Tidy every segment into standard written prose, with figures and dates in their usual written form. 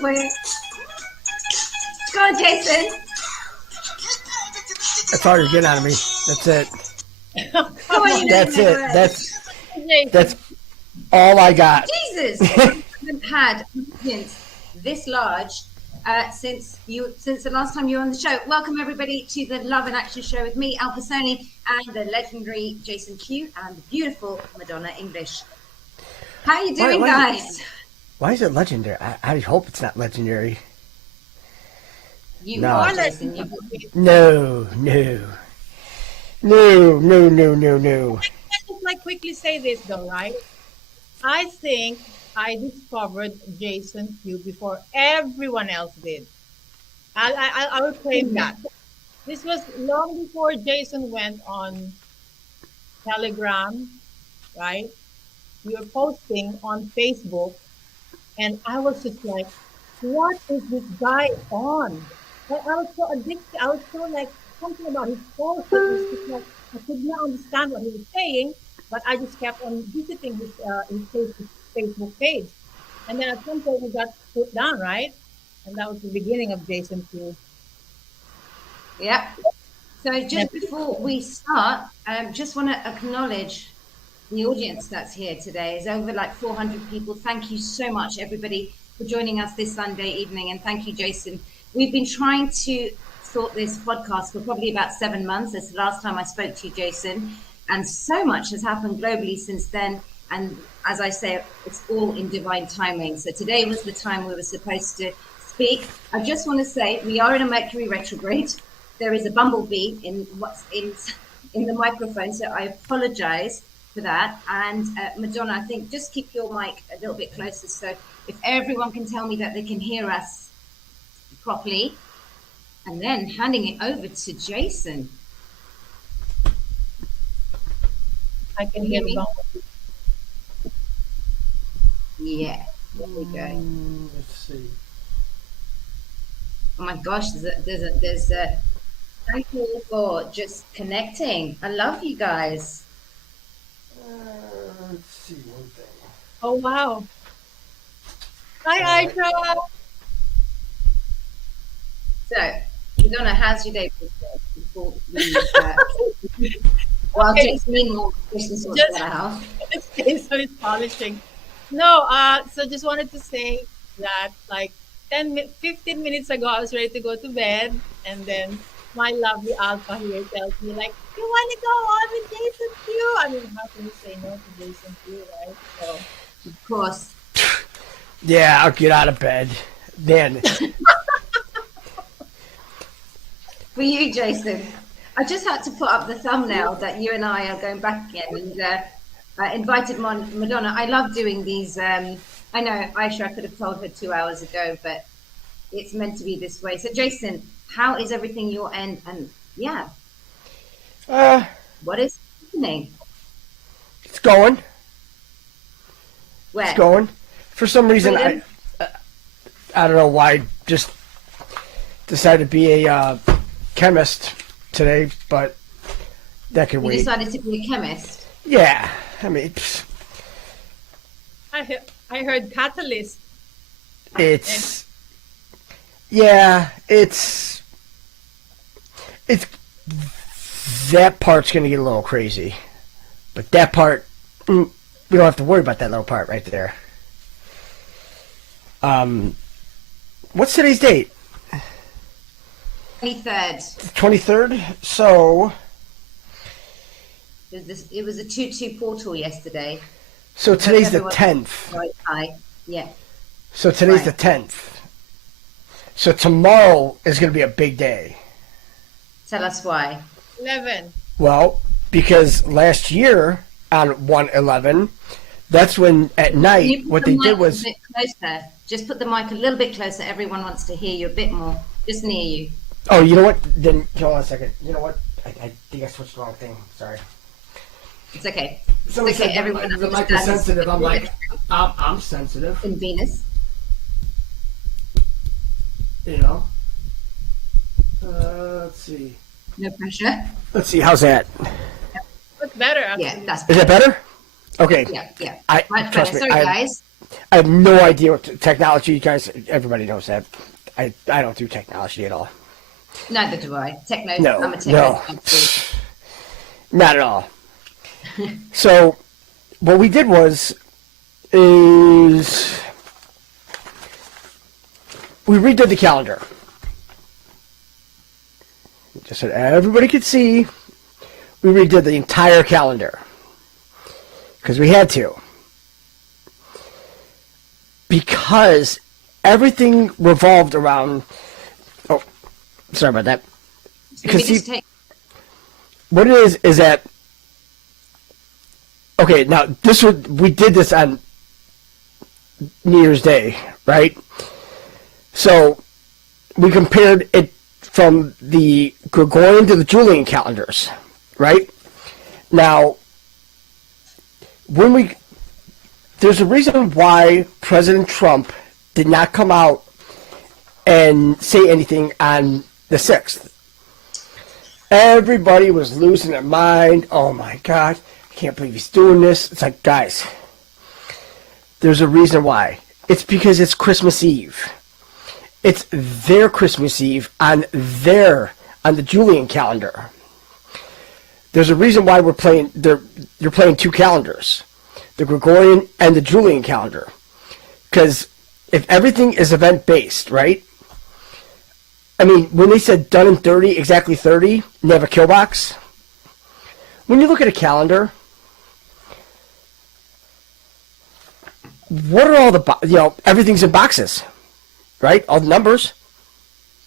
waiting for you. Go on, Jason. That's all you're getting out of me. That's it. Come on, That's it. That's all I got. Jesus, I haven't had audience this large since the last time you were on the show. Welcome everybody to the Love and Action Show with me, Alpa Soni, and the legendary Jason Q and the beautiful Madonna English. How are you doing, guys? Why is it legendary? I hope it's not legendary. You are, Jason. No. I just like quickly say this though, right? I think I discovered Jason Q before everyone else did. I will claim that. This was long before Jason went on Telegram, right? We were posting on Facebook, and I was just like, what is this guy on? Like, I was so addicted. I was so like, something about his post. It was just like, I could not understand what he was saying, but I just kept on visiting his Facebook page. And then at some point we got put down, right? And that was the beginning of Jason Q. Yeah. So just before we start, just want to acknowledge the audience that's here today. There's over like 400 people. Thank you so much, everybody, for joining us this Sunday evening. And thank you, Jason. We've been trying to sort this podcast for probably about 7 months. That's the last time I spoke to you, Jason. And so much has happened globally since then. And as I say, it's all in divine timing. So today was the time we were supposed to speak. I just want to say we are in a Mercury retrograde. There is a bumblebee in the microphone. So I apologize for that. And Madonna, I think just keep your mic a little bit closer. So if everyone can tell me that they can hear us properly, and then handing it over to Jason. I can hear me. Yeah, there we go. Let's see. Oh my gosh, there's a thank you all for just connecting. I love you guys. Let's see one thing. Oh, wow. Hi, Aisha. So, Madonna, how's your day before we, well, Okay. Jason, meanwhile, Jason sorts that out. So it's polishing. No, so just wanted to say that like 15 minutes ago, I was ready to go to bed. And then my lovely Alpha here tells me like, you want to go on with Jason Q? I mean, how can you say no to Jason Q, right? So, Of course. Yeah, I'll get out of bed. Then. For you, Jason, I just had to put up the thumbnail that you and I are going back again, and I invited Madonna. I love doing these. I know Aisha, I could have told her 2 hours ago, but it's meant to be this way. So, Jason, how is everything your end? And yeah, what is happening? It's going. Where? It's going. For some reason, Freedom? I don't know why. Just decided to be a chemist today, but that could You wait. decided to be a chemist. Yeah, I mean, I heard catalyst. it's that part's gonna get a little crazy, but that part we don't have to worry about that little part right there. What's today's date? 23rd. 23rd. So It was a 2-2 portal yesterday. so today's the Everyone- 10th. Right, hi. Yeah. So today's Right. the 10th. So tomorrow is going to be a big day. Tell us why. 11. Well, because last year on 1/11, that's when at Can you night put what the they mic did was a bit closer? Just put the mic a little bit closer. Everyone wants to hear you a bit more. Just near you. oh, you know what? Then hold on a second. You know what? I think I switched the wrong thing. Sorry. It's okay. Someone It's okay. said Everyone the mic is understands. sensitive. I'm like, I'm sensitive. In Venus. You know. Let's see. No pressure. Let's see. How's that? What's better? Yeah, Actually. that's Is that better? Okay. yeah. I Much trust better. me. Sorry, guys. I have no idea what technology, you guys, everybody knows that. I don't do technology at all. Neither do I. Techno. No, I'm a techno. no. Not at all. So, what we did is we redid the calendar. Just so everybody could see, we redid the entire calendar. Because we had to. Because everything revolved around... Oh, sorry about that. Because what it is that... Okay, now we did this on New Year's Day, right? So we compared it from the Gregorian to the Julian calendars, right? Now, there's a reason why President Trump did not come out and say anything on the 6th. Everybody was losing their mind. Oh my God, I can't believe he's doing this. It's like, guys, there's a reason why. It's because it's Christmas Eve. It's their Christmas Eve on the Julian calendar. There's a reason why you're playing two calendars, the Gregorian and the Julian calendar. Because if everything is event-based, right? I mean, when they said done in 30, exactly 30, and they have a kill box, when you look at a calendar, what are all the, everything's in boxes, right? All the numbers.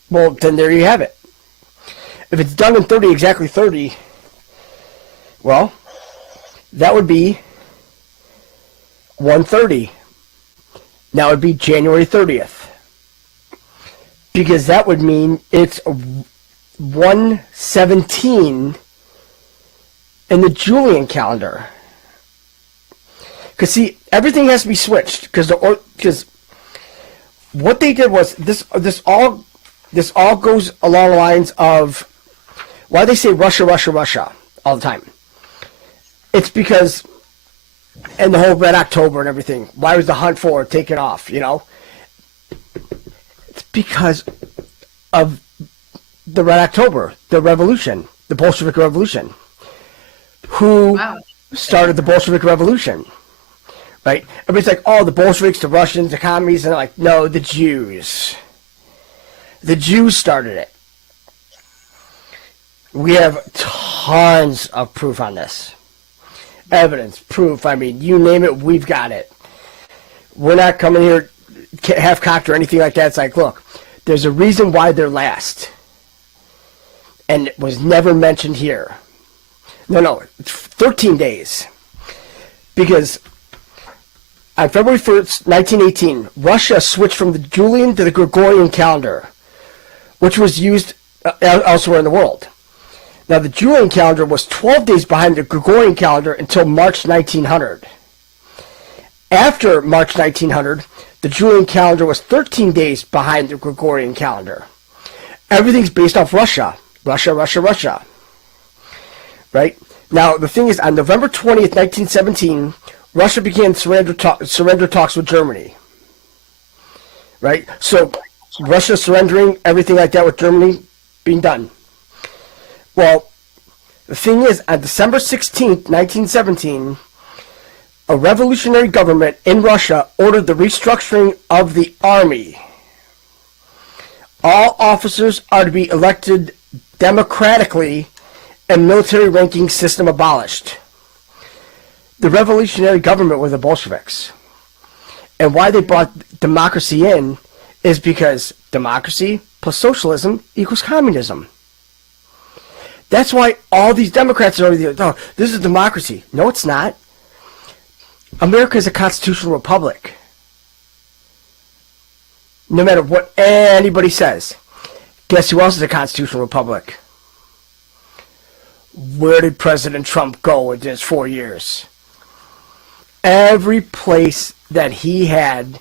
Well, then there you have it. If it's done in 30, exactly 30, well, that would be 130. Now it would be January 30th. Because that would mean it's 117 in the Julian calendar. Because see, everything has to be switched. Because what they did was this all goes along the lines of why they say Russia, Russia, Russia all the time. It's because, and the whole Red October and everything. Why was the hunt for taken off? It's because of the Red October, the revolution, the Bolshevik Revolution. Who started the Bolshevik Revolution? Right? Everybody's like, oh, the Bolsheviks, the Russians, the communists, and they're like, no, the Jews. The Jews started it. We have tons of proof on this. Evidence, proof, I mean, you name it, we've got it. We're not coming here half-cocked or anything like that. It's like, look, there's a reason why they're last. And it was never mentioned here. No, it's 13 days. Because on February 1st, 1918, Russia switched from the Julian to the Gregorian calendar, which was used elsewhere in the world. Now, the Julian calendar was 12 days behind the Gregorian calendar until March 1900. After March 1900, the Julian calendar was 13 days behind the Gregorian calendar. Everything's based off Russia. Russia, Russia, Russia. Right? Now, the thing is, on November 20th, 1917, Russia began surrender talks with Germany. Right? So, Russia surrendering, everything like that with Germany being done. Well, the thing is, on December 16th, 1917, a revolutionary government in Russia ordered the restructuring of the army. All officers are to be elected democratically and military ranking system abolished. The revolutionary government were the Bolsheviks. And why they brought democracy in is because democracy plus socialism equals communism. That's why all these Democrats are already, oh, this is democracy. No, it's not. America is a constitutional republic. No matter what anybody says. Guess who else is a constitutional republic? Where did President Trump go in his 4 years? Every place that he had,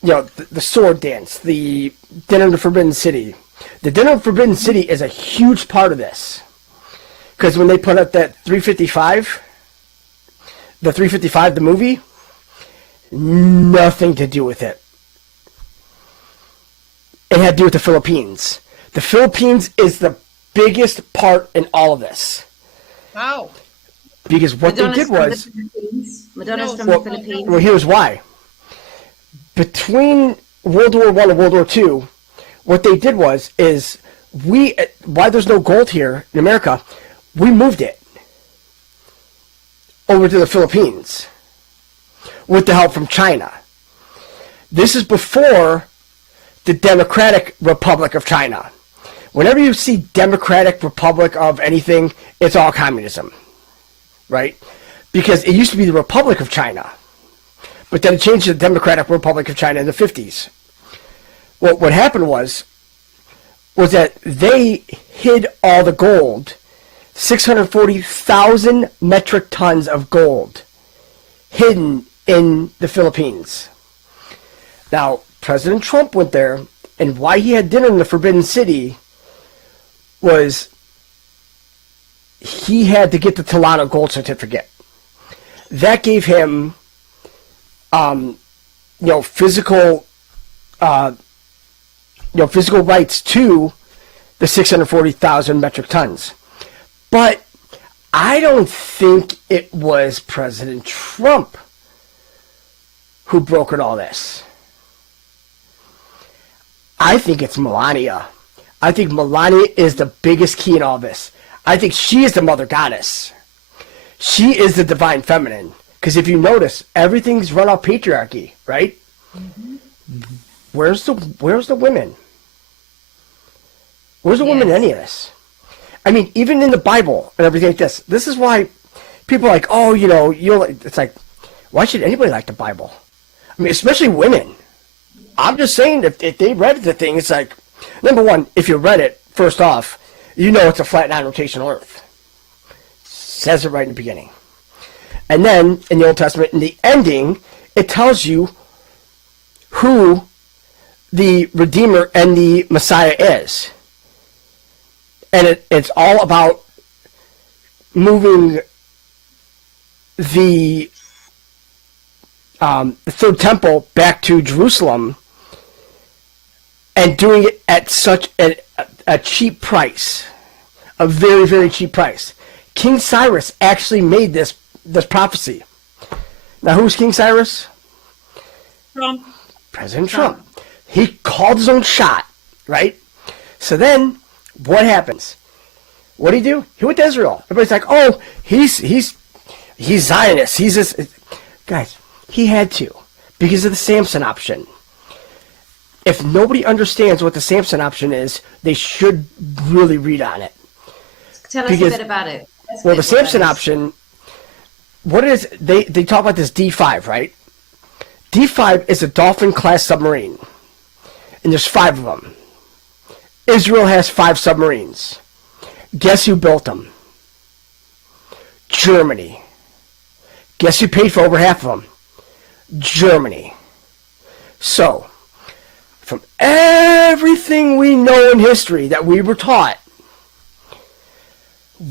the sword dance, the dinner in the Forbidden City. The dinner in the Forbidden City is a huge part of this. Because when they put up that 355, the movie, Nothing to do with it. It had to do with the Philippines. The Philippines is the biggest part in all of this. Wow. Because what Madonna's they did was... Madonna's from No, the Philippines. Well, here's why. Between World War I and World War II, what they did was, why there's no gold here in America, we moved it over to the Philippines with the help from China. This is before the Democratic Republic of China. Whenever you see Democratic Republic of anything, it's all communism, right? Because it used to be the Republic of China, but then it changed to the Democratic Republic of China in the 50s. Well, what happened was that they hid all the gold, 640,000 metric tons of gold, hidden in the Philippines. Now, President Trump went there, and why he had dinner in the Forbidden City was he had to get the Toronto gold certificate. That gave him, physical rights to the 640,000 metric tons. But I don't think it was President Trump who brokered all this. I think it's Melania. I think Melania is the biggest key in all this. I think she is the mother goddess. She is the divine feminine. Because if you notice, everything's run off patriarchy, right? Mm-hmm. Where's the women? Where's the woman in any of this? I mean, even in the Bible and everything like this. This is why people are like, oh, it's like, why should anybody like the Bible? I mean, especially women. I'm just saying, if they read the thing, it's like, number one, if you read it, first off, you know it's a flat, non-rotational Earth. Says it right in the beginning. And then, in the Old Testament, in the ending, it tells you who the Redeemer and the Messiah is. And it's all about moving the third temple back to Jerusalem and doing it at such a cheap price, a very, very cheap price. King Cyrus actually made this prophecy. Now, who's King Cyrus? Trump. President Trump. He called his own shot, right? So then, what happens? What did he do? He went to Israel. Everybody's like, oh, he's Zionist. He's this. Guys, he had to, because of the Samson option. If nobody understands what the Samson option is, they should really read on it. Tell us a bit about it. Well, the Samson option, what it is, they talk about this D5, right? D5 is a Dolphin-class submarine, and there's 5 of them. Israel has 5 submarines. Guess who built them? Germany. Guess who paid for over half of them? Germany. So, from everything we know in history that we were taught,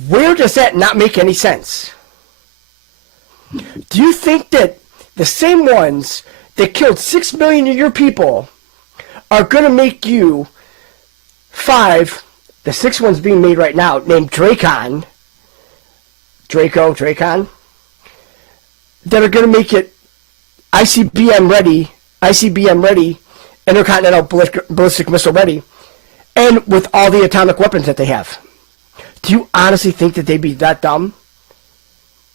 where does that not make any sense? Do you think that the same ones that killed 6 million of your people are going to make you 5, the 6th one's being made right now, named Dracon, that are going to make it ICBM ready, intercontinental ballistic missile ready, and with all the atomic weapons that they have? Do you honestly think that they'd be that dumb?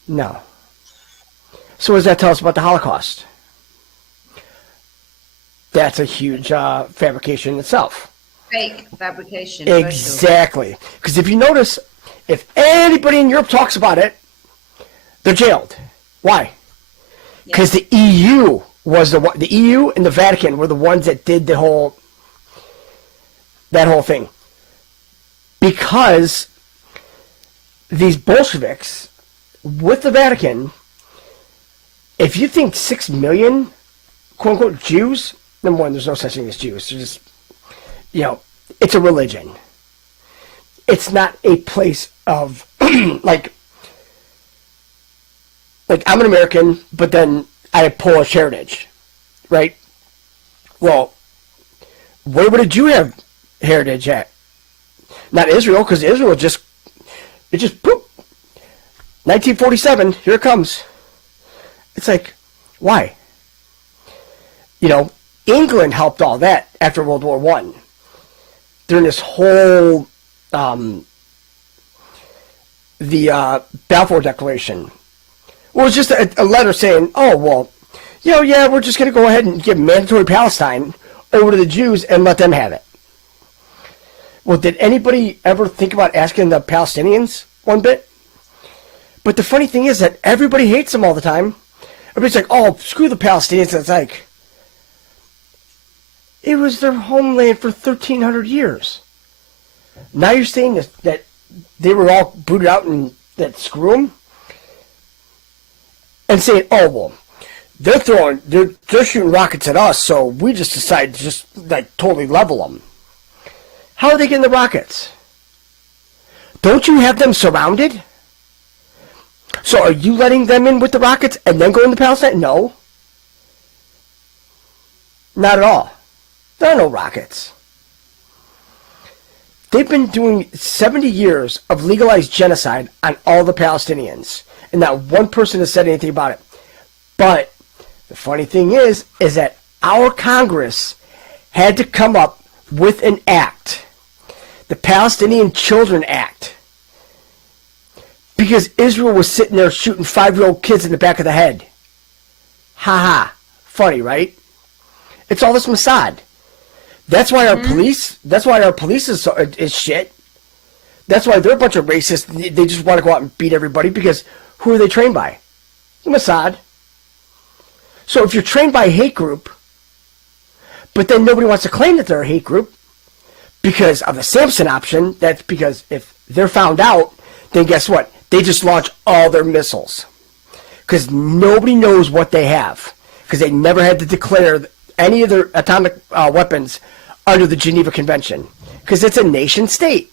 No. So what does that tell us about the Holocaust? That's a huge fabrication in itself. Fake fabrication. Exactly. Because if you notice, if anybody in Europe talks about it, they're jailed. Why? Because the EU was the EU and the Vatican were the ones that did that whole thing. Because these Bolsheviks with the Vatican, if you think 6 million, quote unquote, Jews, number one, there's no such thing as Jews. They're just, it's a religion. It's not a place of, like I'm an American, but then I have Polish heritage, right? Well, where would a Jew have heritage at? Not Israel, because Israel just poop. 1947, here it comes. It's like, why? You know, England helped all that after World War I. During this whole, the Balfour Declaration. Well, it was just a letter saying, oh, well, yeah, we're just going to go ahead and give mandatory Palestine over to the Jews and let them have it. Well, did anybody ever think about asking the Palestinians one bit? But the funny thing is that everybody hates them all the time. Everybody's like, oh, screw the Palestinians. It's like, it was their homeland for 1,300 years. Now you're saying that they were all booted out and that screw them? And saying, oh, well, they're shooting rockets at us, so we just decided to just, like, totally level them. How are they getting the rockets? Don't you have them surrounded? So are you letting them in with the rockets and then going to Palestine? No. Not at all. There are no rockets. They've been doing 70 years of legalized genocide on all the Palestinians, and not one person has said anything about it. But the funny thing is that our Congress had to come up with an act, the Palestinian Children Act, because Israel was sitting there shooting 5-year-old kids in the back of the head. Ha ha. Funny, right? It's all this Mossad. That's why our police is shit. That's why they're a bunch of racists. They just want to go out and beat everybody because who are they trained by? The Mossad. So if you're trained by a hate group, but then nobody wants to claim that they're a hate group because of the Samson option, that's because if they're found out, then guess what? They just launch all their missiles. Because nobody knows what they have. Because they never had to declare any of their atomic weapons under the Geneva Convention. Because it's a nation state.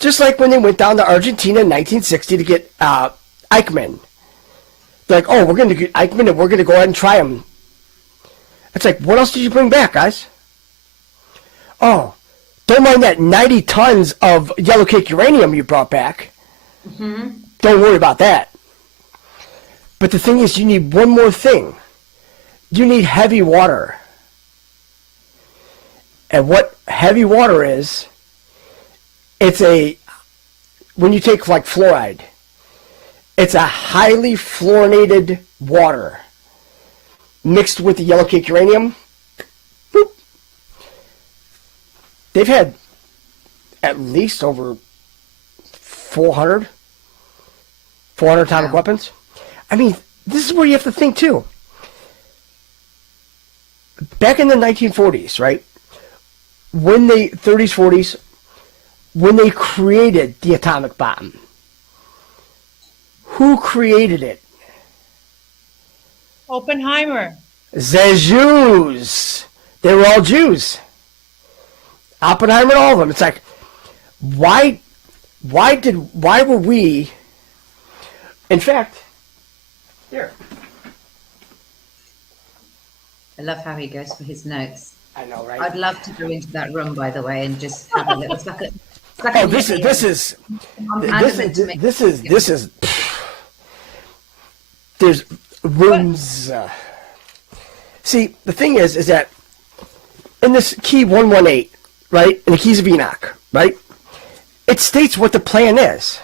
Just like when they went down to Argentina in 1960 to get Eichmann. They're like, oh, we're going to get Eichmann and we're going to go ahead and try him. It's like, what else did you bring back, guys? Oh, don't mind that 90 tons of yellow cake uranium you brought back. Mm-hmm. Don't worry about that. But the thing is, you need one more thing. You need heavy water. And what heavy water is, when you take like fluoride, it's a highly fluorinated water mixed with the yellow cake uranium. Boop. They've had at least over 400 atomic weapons. I mean, this is where you have to think too. Back in the 1940s, right? 30s, 40s, when they created the atomic bomb, who created it? Oppenheimer. The Jews. They were all Jews. Oppenheimer and all of them. It's like, why were we, in fact, here. I love how he goes for his notes. I know, right? I'd love to go into that room, by the way, and just have a little. This is. There's rooms. See, the thing is that in this key 118, right, in the keys of Enoch, right, it states what the plan is.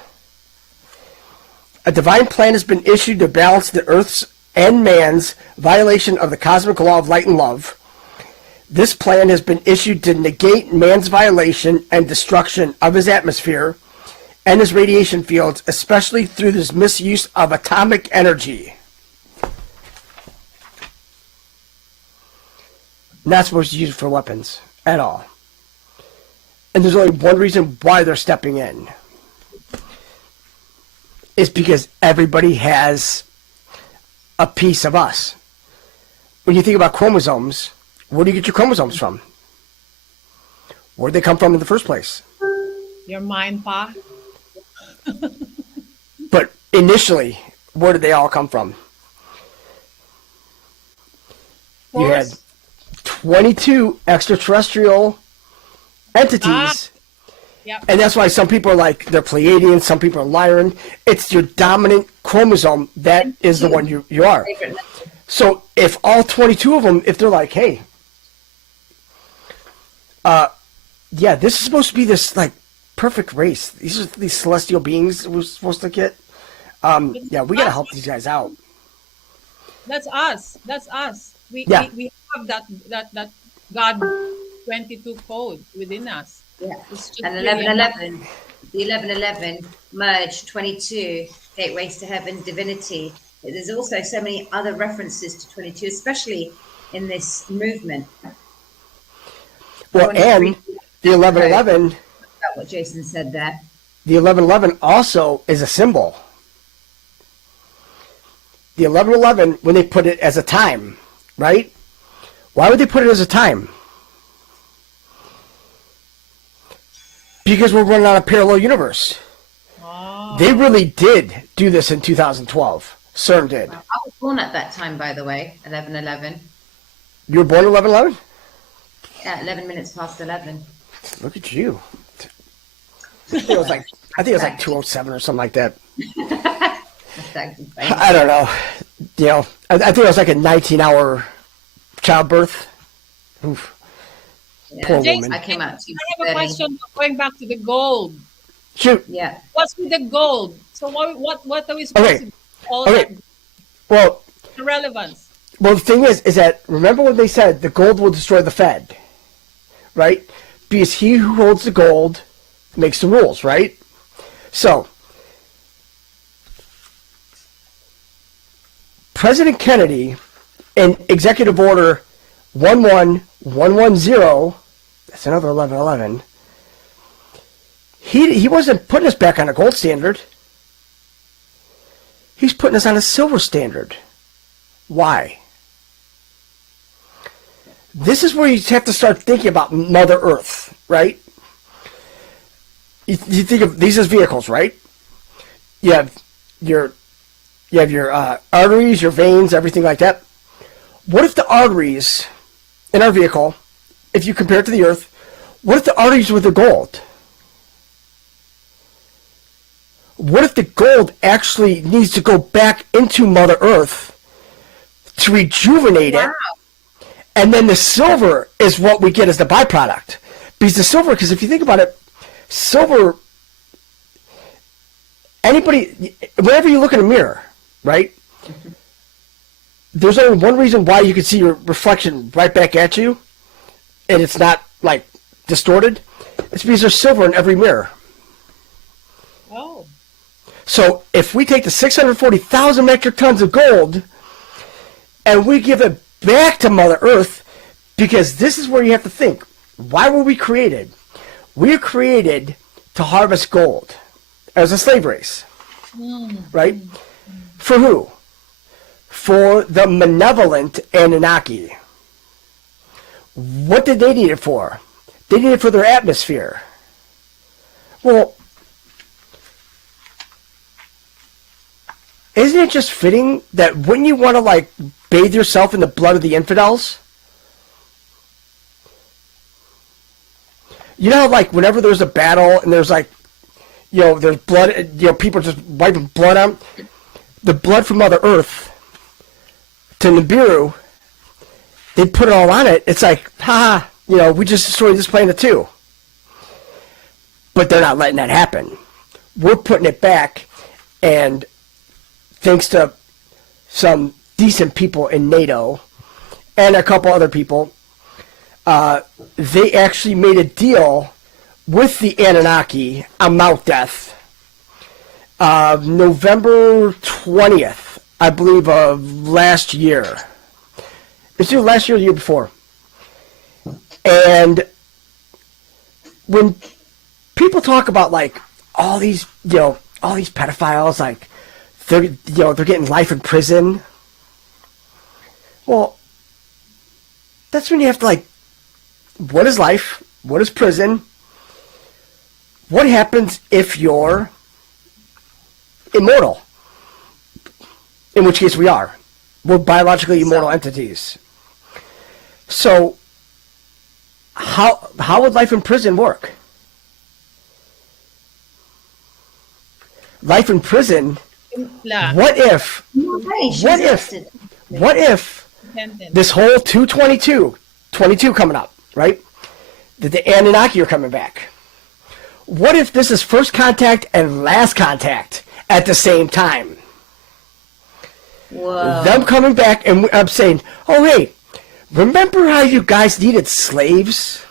A divine plan has been issued to balance the earth's and man's violation of the cosmic law of light and love. This plan has been issued to negate man's violation and destruction of his atmosphere and his radiation fields, especially through this misuse of atomic energy. Not supposed to use it for weapons at all. And there's only one reason why they're stepping in. It's because everybody has a piece of us. When you think about chromosomes, where do you get your chromosomes from? Where'd they come from in the first place? Your mind, Pa. But initially, where did they all come from? You had force. 22 extraterrestrial entities. Yep. And that's why some people are like, they're Pleiadians, some people are Lyran. It's your dominant chromosome that is the one you are. So if all 22 of them, if they're like, hey, yeah, this is supposed to be this like perfect race. These are these celestial beings we're supposed to get. Yeah, we gotta help these guys out. That's us. That's us. We have that God 22 code within us. Yeah. It's just And really 1111, the 1111 merge 22 gateways to heaven, divinity. There's also so many other references to 22, especially in this movement. Well, and the 1111, About what Jason said there. the 1111 also is a symbol. The 1111, when they put it as a time, right? Why would they put it as a time? Because we're running on a parallel universe. Oh. They really did do this in 2012. CERN did. I was born at that time, by the way, 1111. You were born 1111? Yeah, 11 minutes past 11. Look at you. I think it was like 207 or something like that. I don't know. You know, I think it was like a 19-hour childbirth. Oof. Yeah. Poor Jason, woman. I came out I have a question going back to the gold. Shoot. Yeah. What's with the gold? So what are we supposed to do? All Okay. Well, the relevance. well, the thing is that remember when they said the gold will destroy the Fed, right? Because he who holds the gold makes the rules, right? So, President Kennedy, in Executive Order 11110, that's another 1111, he wasn't putting us back on a gold standard. He's putting us on a silver standard. Why? This is where you have to start thinking about Mother Earth, right? You think of these as vehicles, right? You have your arteries, your veins, everything like that. What if the arteries in our vehicle, if you compare it to the Earth, what if the arteries were the gold? What if the gold actually needs to go back into Mother Earth to rejuvenate it? And then the silver is what we get as the byproduct. Because if you think about it, silver, whenever you look in a mirror, right? There's only one reason why you can see your reflection right back at you, and it's not, like, distorted. It's because there's silver in every mirror. Oh. So if we take the 640,000 metric tons of gold and we give it back to Mother Earth, because this is where you have to think. Why were we created? We were created to harvest gold as a slave race. Right? For who? For the malevolent Anunnaki. What did they need it for? They need it for their atmosphere. Well, isn't it just fitting that wouldn't you want to, like, bathe yourself in the blood of the infidels? You know how, like, whenever there's a battle and there's, like, you know, there's blood, you know, people just wiping blood on the blood from Mother Earth to Nibiru, they put it all on it. It's like, ha, you know, we just destroyed this planet too. But they're not letting that happen. We're putting it back, and thanks to some decent people in NATO and a couple other people, they actually made a deal with the Anunnaki on Mount Death. November 20th, I believe, of last year. It's either last year or the year before. And when people talk about, like, all these, you know, all these pedophiles, like, they're getting life in prison. Well, that's when you have to, like, what is life? What is prison? What happens if you're immortal? In which case we are. We're biologically immortal entities. So how would life in prison work? Life in prison. What if? Okay, she What was if? arrested. What if this whole 22 coming up, right? The Anunnaki are coming back. What if this is first contact and last contact at the same time? Whoa. Them coming back, and I'm saying, oh, hey, remember how you guys needed slaves?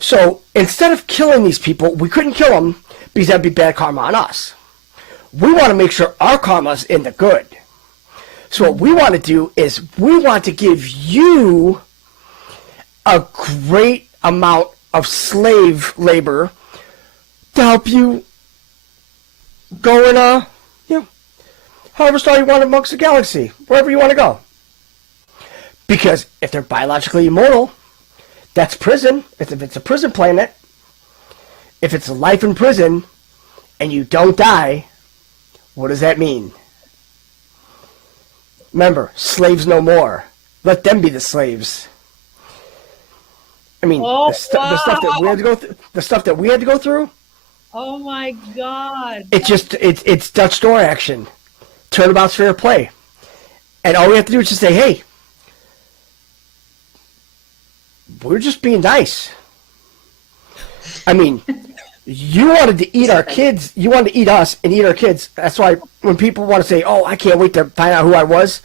So instead of killing these people, we couldn't kill them because that'd be bad karma on us. We want to make sure our karma's in the good. So what we want to do is we want to give you a great amount of slave labor to help you go and, harvest all you want amongst the galaxy, wherever you want to go. Because if they're biologically immortal, that's prison. If it's a prison planet, if it's life in prison and you don't die, what does that mean? Remember, slaves no more. Let them be the slaves. I mean, the stuff that we had to go through. The stuff that we had to go through. Oh my God! It's Dutch door action. Turnabout's fair play. And all we have to do is just say, hey, we're just being nice. I mean, you wanted to eat our kids. You wanted to eat us and eat our kids. That's why when people want to say, oh, I can't wait to find out who I was.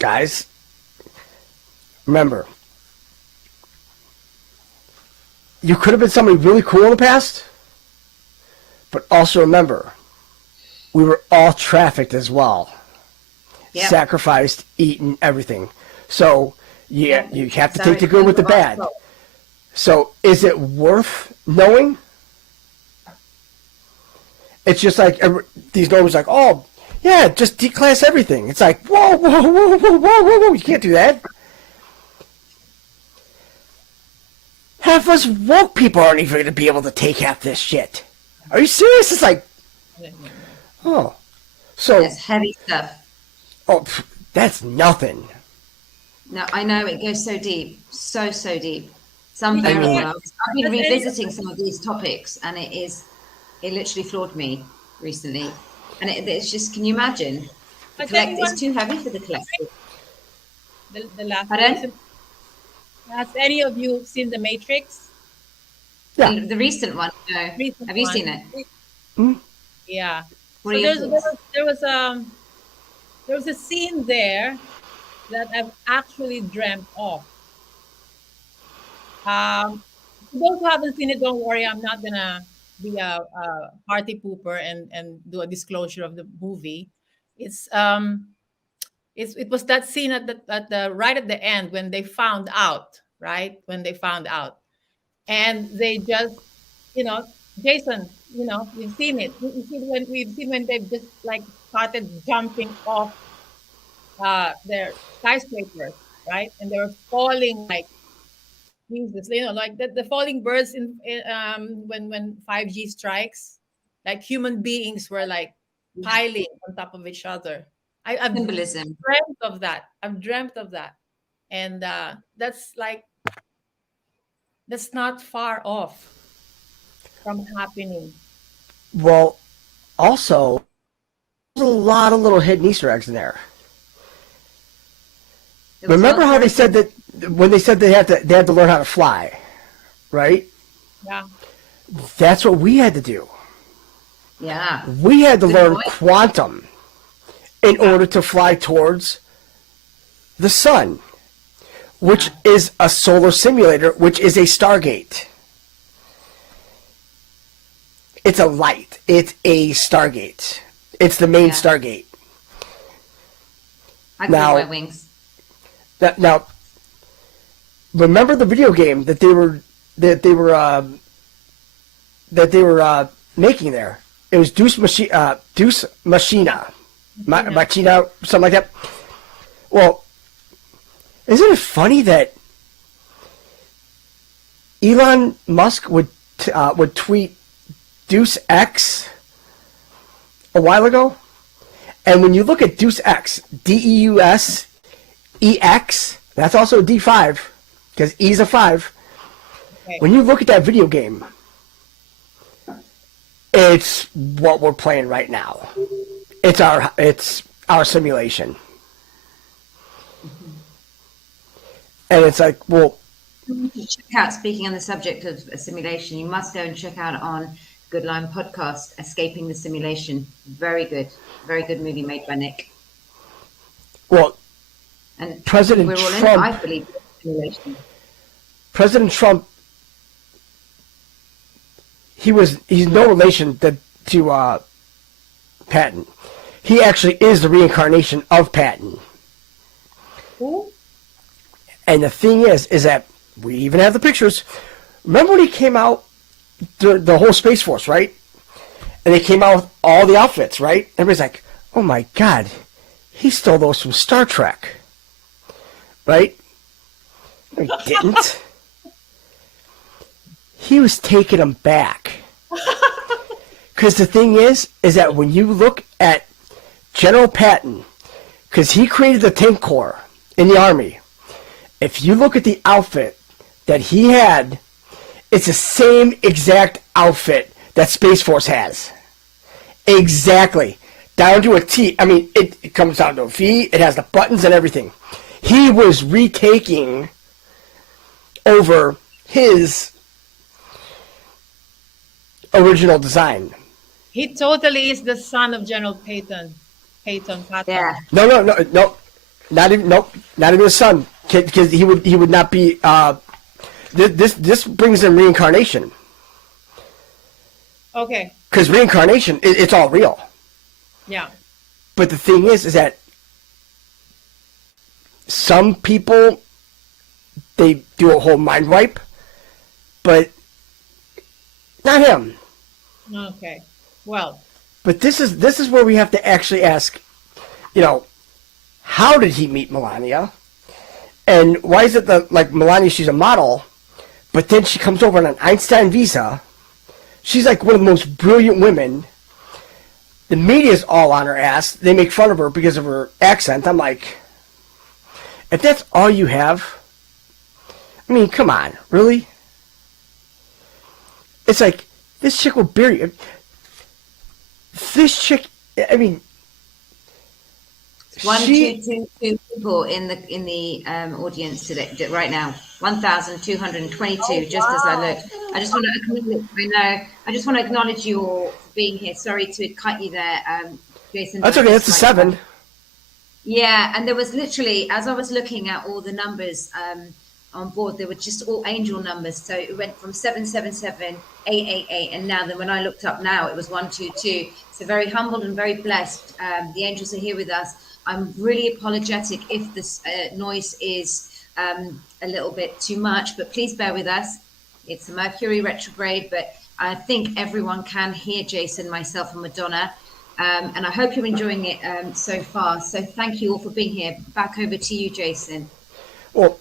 Guys, remember, you could have been somebody really cool in the past, but also remember, we were all trafficked as well. Yep. Sacrificed, eaten, everything. So, yeah, you have to take the good with the bad. So, is it worth knowing? It's just like, these normies like, oh, yeah, just declass everything. It's like, whoa, whoa, whoa, whoa, whoa, whoa, whoa, you can't do that. Half of us woke people aren't even going to be able to take half this shit. Are you serious? It's like, oh. So. That's heavy stuff. Oh, that's nothing. No, I know, it goes so deep. So deep. Some very well. I've been revisiting some of these topics, and it literally floored me recently. And it's just, can you imagine? It's too heavy for the collective. The last one. Has any of you seen The Matrix? Yeah. The recent one, no. Have you seen it? Mm-hmm. Yeah. So there was a scene there that I've actually dreamt of. For those who haven't seen it, don't worry. I'm not gonna be a party pooper and do a disclosure of the movie. It was that scene at the right at the end when they found out, right? When they found out, and they just, Jason, we've seen it. We've seen when they've just like started jumping off their skyscrapers, right? And they were falling like Jesus, like the falling birds when 5G strikes, like human beings were like piling on top of each other. I've Symbolism. dreamt of that. I've dreamt of that, and that's not far off from happening. Well, also, there's a lot of little hidden Easter eggs in there. Remember how they said that when they said they had to learn how to fly, right? Yeah. That's what we had to do. Yeah. We had to learn quantum in order to fly towards the sun, which is a solar simulator, which is a Stargate. It's a light. It's a Stargate. It's the main Stargate. I feel my wings. Now, remember the video game that they were making there? It was Deuce Machina, Machina, something like that. Well, isn't it funny that Elon Musk would tweet Deus Ex a while ago, and when you look at Deus Ex, DEUS, EX, that's also a D5, because E's a 5. Okay. When you look at that video game, it's what we're playing right now. It's our simulation. And it's like, well, check out, speaking on the subject of simulation, you must go and check out on Good Line podcast, Escaping the Simulation. Very good movie made by Nick. well, And President we're all in, Trump, I believe, simulation. President Trump, he's no relation to Patton. He actually is the reincarnation of Patton. Who? And the thing is that we even have the pictures. Remember when he came out, the whole Space Force, right? And they came out with all the outfits, right? Everybody's like, oh my God, he stole those from Star Trek. Right? No, he didn't. He was taking them back. Because the thing is that when you look at General Patton, because he created the tank corps in the Army, if you look at the outfit that he had, it's the same exact outfit that Space Force has. Exactly. Down to a T. I mean, it comes down to a V. It has the buttons and everything. He was retaking over his original design. He totally is the son of General Patton. Patton. Yeah. No. Not even his son. Because he would not be. This brings in reincarnation. Okay. Because reincarnation, it's all real. Yeah. But the thing is that some people, they do a whole mind wipe, but not him. Okay. Well. But this is where we have to actually ask, how did he meet Melania? And why is it that, like, Melania, she's a model, but then she comes over on an Einstein visa. She's like one of the most brilliant women. The media's all on her ass. They make fun of her because of her accent. I'm like, if that's all you have, I mean, come on, really? It's like, this chick will bury you. This chick, I mean, Two people in the audience today right now. 1,222. Just as I looked, I just want to acknowledge. I just want to acknowledge you all for being here. Sorry to cut you there, Jason. That's okay. That's a 7. Yeah, and there was literally, as I was looking at all the numbers on board, they were just all angel numbers. So it went from 777, 888, and now then when I looked up now, it was 122. So very humbled and very blessed. The angels are here with us. I'm really apologetic if this noise is a little bit too much, but please bear with us. It's a Mercury retrograde, but I think everyone can hear Jason, myself, and Madonna. And I hope you're enjoying it so far. So thank you all for being here. Back over to you, Jason. Well,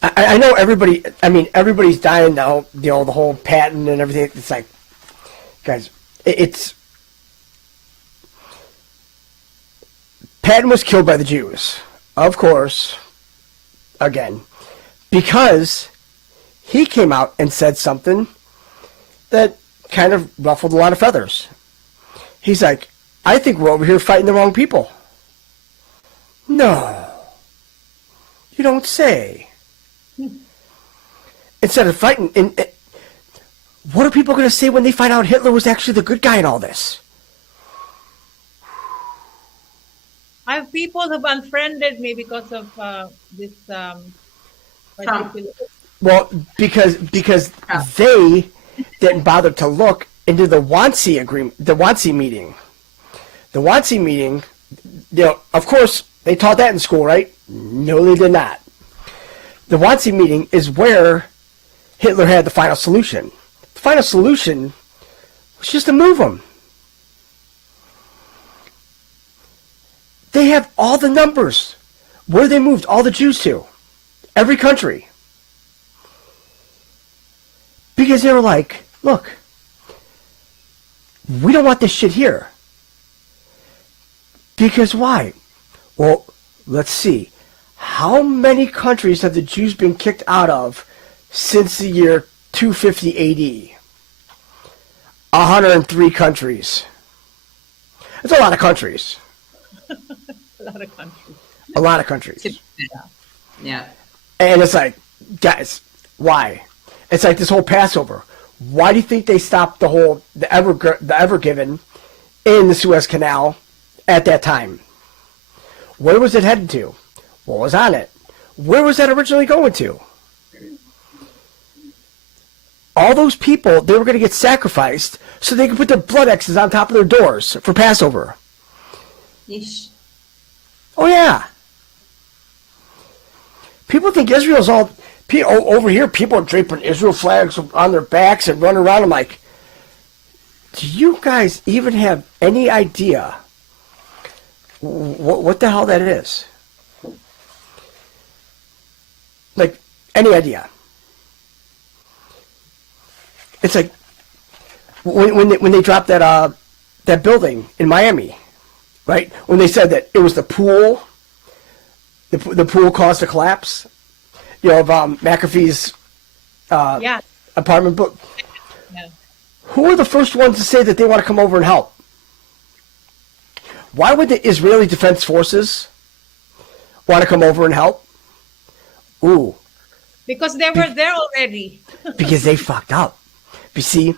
I know everybody. I mean, everybody's dying now. The whole Patton and everything. It's like, guys, it's Patton was killed by the Jews, of course. Again, because he came out and said something that kind of ruffled a lot of feathers. He's like, I think we're over here fighting the wrong people. No, you don't say. Instead of fighting, what are people going to say when they find out Hitler was actually the good guy in all this? I have people who've unfriended me because of this particular. Well, because they didn't bother to look into the Wannsee agreement, the Wannsee meeting. The Wannsee meeting, of course, they taught that in school, right? No, they did not. The Wannsee meeting is where Hitler had the final solution. The final solution was just to move them. They have all the numbers where they moved all the Jews to. Every country. Because they were like, look, we don't want this shit here. Because why? Well, let's see, how many countries have the Jews been kicked out of since the year 250 AD? 103 countries. That's a lot of countries. A lot of countries. A lot of countries. Yeah. And it's like, guys, why? It's like this whole Passover. Why do you think they stopped the Ever Given in the Suez Canal at that time? Where was it headed to? What was on it? Where was that originally going to? All those people, they were going to get sacrificed so they could put their blood X's on top of their doors for Passover. Yeesh. Oh, yeah. People think Israel's all... Over here, people are draping Israel flags on their backs and running around. I'm like, do you guys even have any idea what the hell that is? Like, any idea? It's like when they dropped that building in Miami, right? When they said that it was the pool, the pool caused the collapse. You know, of McAfee's apartment book. Yeah. Who are the first ones to say that they want to come over and help? Why would the Israeli Defense Forces want to come over and help? Ooh. Because they were there already. Because they fucked up. You see,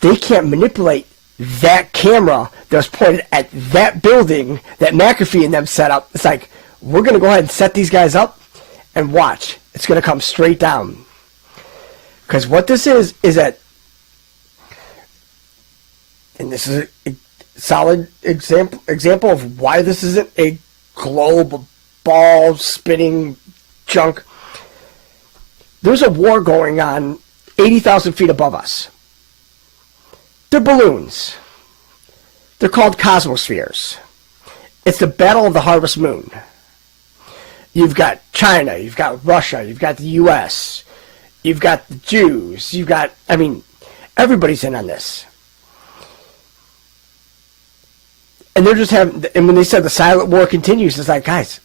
they can't manipulate that camera that was pointed at that building that McAfee and them set up. It's like, we're going to go ahead and set these guys up and watch. It's going to come straight down. Because what this is that, and this is a solid example of why this isn't a globe of ball spinning junk. There's a war going on 80,000 feet above us. They're balloons. They're called cosmospheres. It's the Battle of the Harvest Moon. You've got China, you've got Russia, you've got the U.S., you've got the Jews, you've got, I mean, everybody's in on this. And they're just having, and when they said the silent war continues, it's like, guys,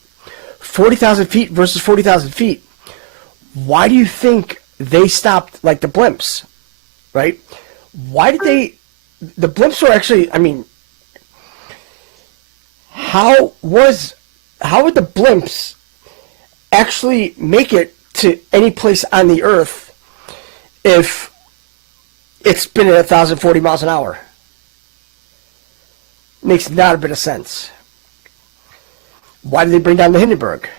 40,000 feet versus 40,000 feet. Why do you think they stopped, like, the blimps, right? Why did the blimps were actually, I mean, how would the blimps actually make it to any place on the earth if it's spinning at 1,040 miles an hour? Makes not a bit of sense. Why did they bring down the Hindenburg?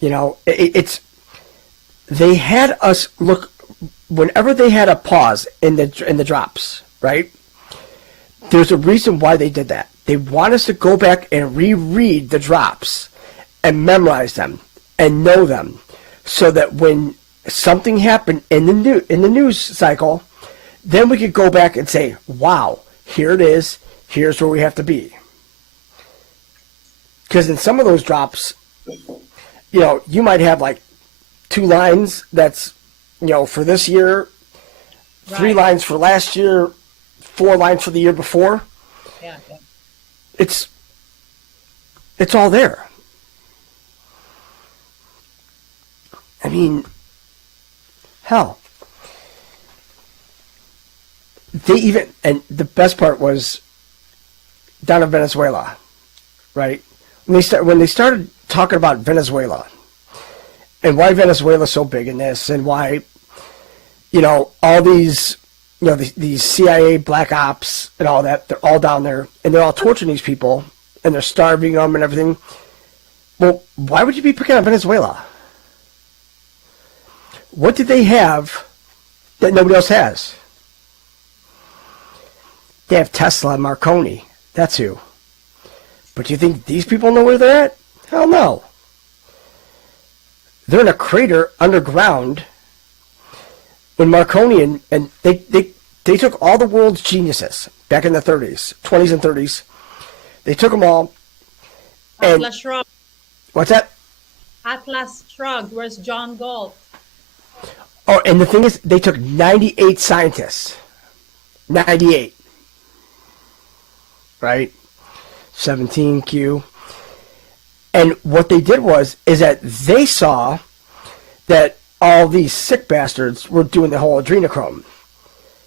You know, it's they had us look whenever they had a pause in the drops, right? There's a reason why they did that. They want us to go back and reread the drops and memorize them and know them, so that when something happened in the news cycle, then we could go back and say, "Wow, here it is. Here's where we have to be." Because in some of those drops, you know, you might have like 2 lines that's, you know, for this year, 3 lines for last year, 4 lines for the year before. Yeah. It's all there. I mean, hell. They even, and the best part was down in Venezuela, right? When they started talking about Venezuela and why Venezuela's so big in this, and why, you know, all these, you know, these CIA black ops and all that, they're all down there and they're all torturing these people and they're starving them and everything. Well, why would you be picking on Venezuela? What did they have that nobody else has? They have Tesla and Marconi. That's who. But do you think these people know where they're at? Hell no. They're in a crater underground in Marconi, and they took all the world's geniuses back in the 30s, 20s and 30s. They took them all. And Atlas Shrugged. What's that? Atlas Shrugged. Where's John Galt? Oh, and the thing is, they took 98 scientists. 98. Right? 17Q. And what they did is that they saw that all these sick bastards were doing the whole adrenochrome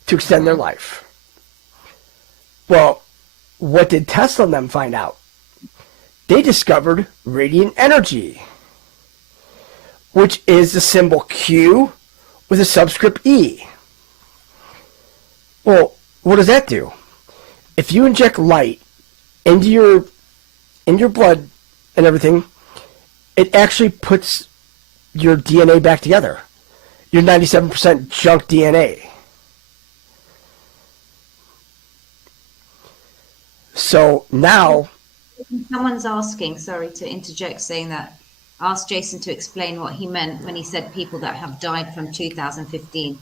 to extend their life. Well, what did Tesla and them find out? They discovered radiant energy, which is the symbol Q with a subscript E. Well, what does that do? If you inject light into your blood and everything, it actually puts your DNA back together. Your 97% junk DNA. So now... Someone's asking, sorry to interject, saying that, ask Jason to explain what he meant when he said people that have died from 2015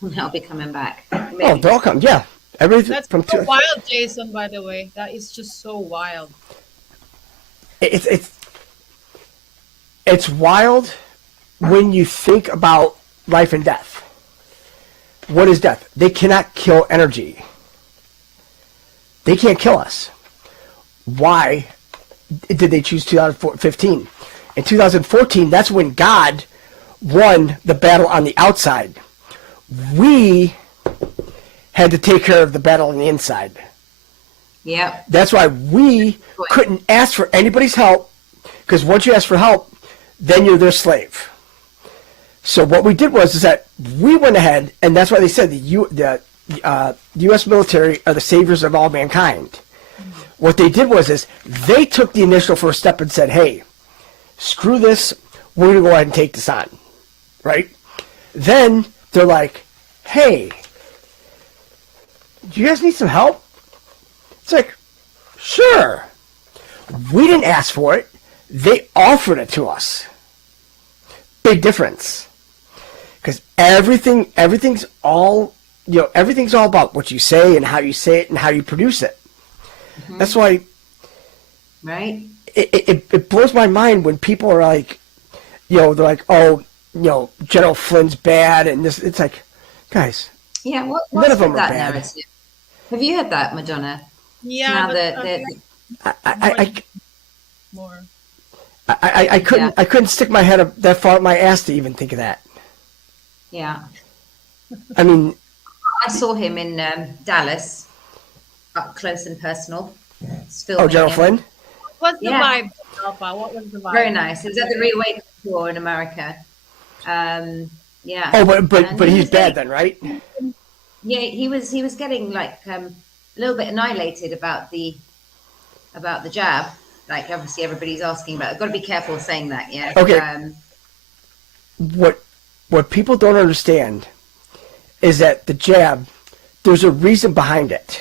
will now be coming back. Maybe. Oh, they'll come, yeah. Everything That's from so wild, Jason, by the way. That is just so wild. It's wild when you think about life and death. What is death? They cannot kill energy. They can't kill us. Why did they choose 2015? In 2014, that's when God won the battle on the outside. We had to take care of the battle on the inside. Yeah. That's why we couldn't ask for anybody's help, because once you ask for help, then you're their slave. So what we did is that we went ahead, and that's why they said the U.S. military are the saviors of all mankind. What they did is they took the initial first step and said, hey, screw this, we're going to go ahead and take this on. Right? Then they're like, hey, do you guys need some help? It's like, sure. We didn't ask for it. They offered it to us. Big difference. Because everything's all about what you say and how you say it and how you produce it. Mm-hmm. That's why, right? It blows my mind when people are like, they're like, oh, General Flynn's bad, and this. It's like, guys, yeah, none of them are that bad. Narrative? Have you heard that, Madonna? Yeah, I couldn't stick my head up that far up my ass to even think of that. Yeah. I mean, I saw him in Dallas, up close and personal. Oh, General Flynn? What's the vibe, Alpa? What was the vibe? Very nice. It was at the Reawaken tour in America. Yeah. Oh, but he's bad then, right? Yeah, he was getting like a little bit annihilated about the jab. Like obviously everybody's asking about it. I've got to be careful saying that, yeah. Okay. What people don't understand is that the jab, there's a reason behind it.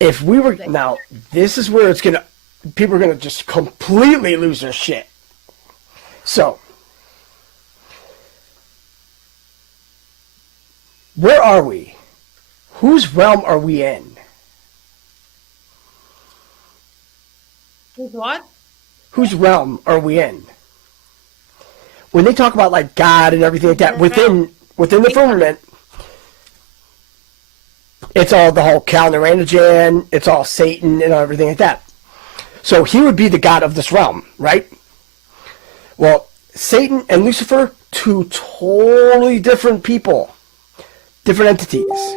If we were now, this is where people are gonna just completely lose their shit. So, where are we? Whose realm are we in? Who's what? Whose realm are we in? When they talk about like God and everything like that, within the firmament, it's all the whole Kandahar, it's all Satan and everything like that. So he would be the god of this realm, right? Well, Satan and Lucifer, two totally different people, different entities,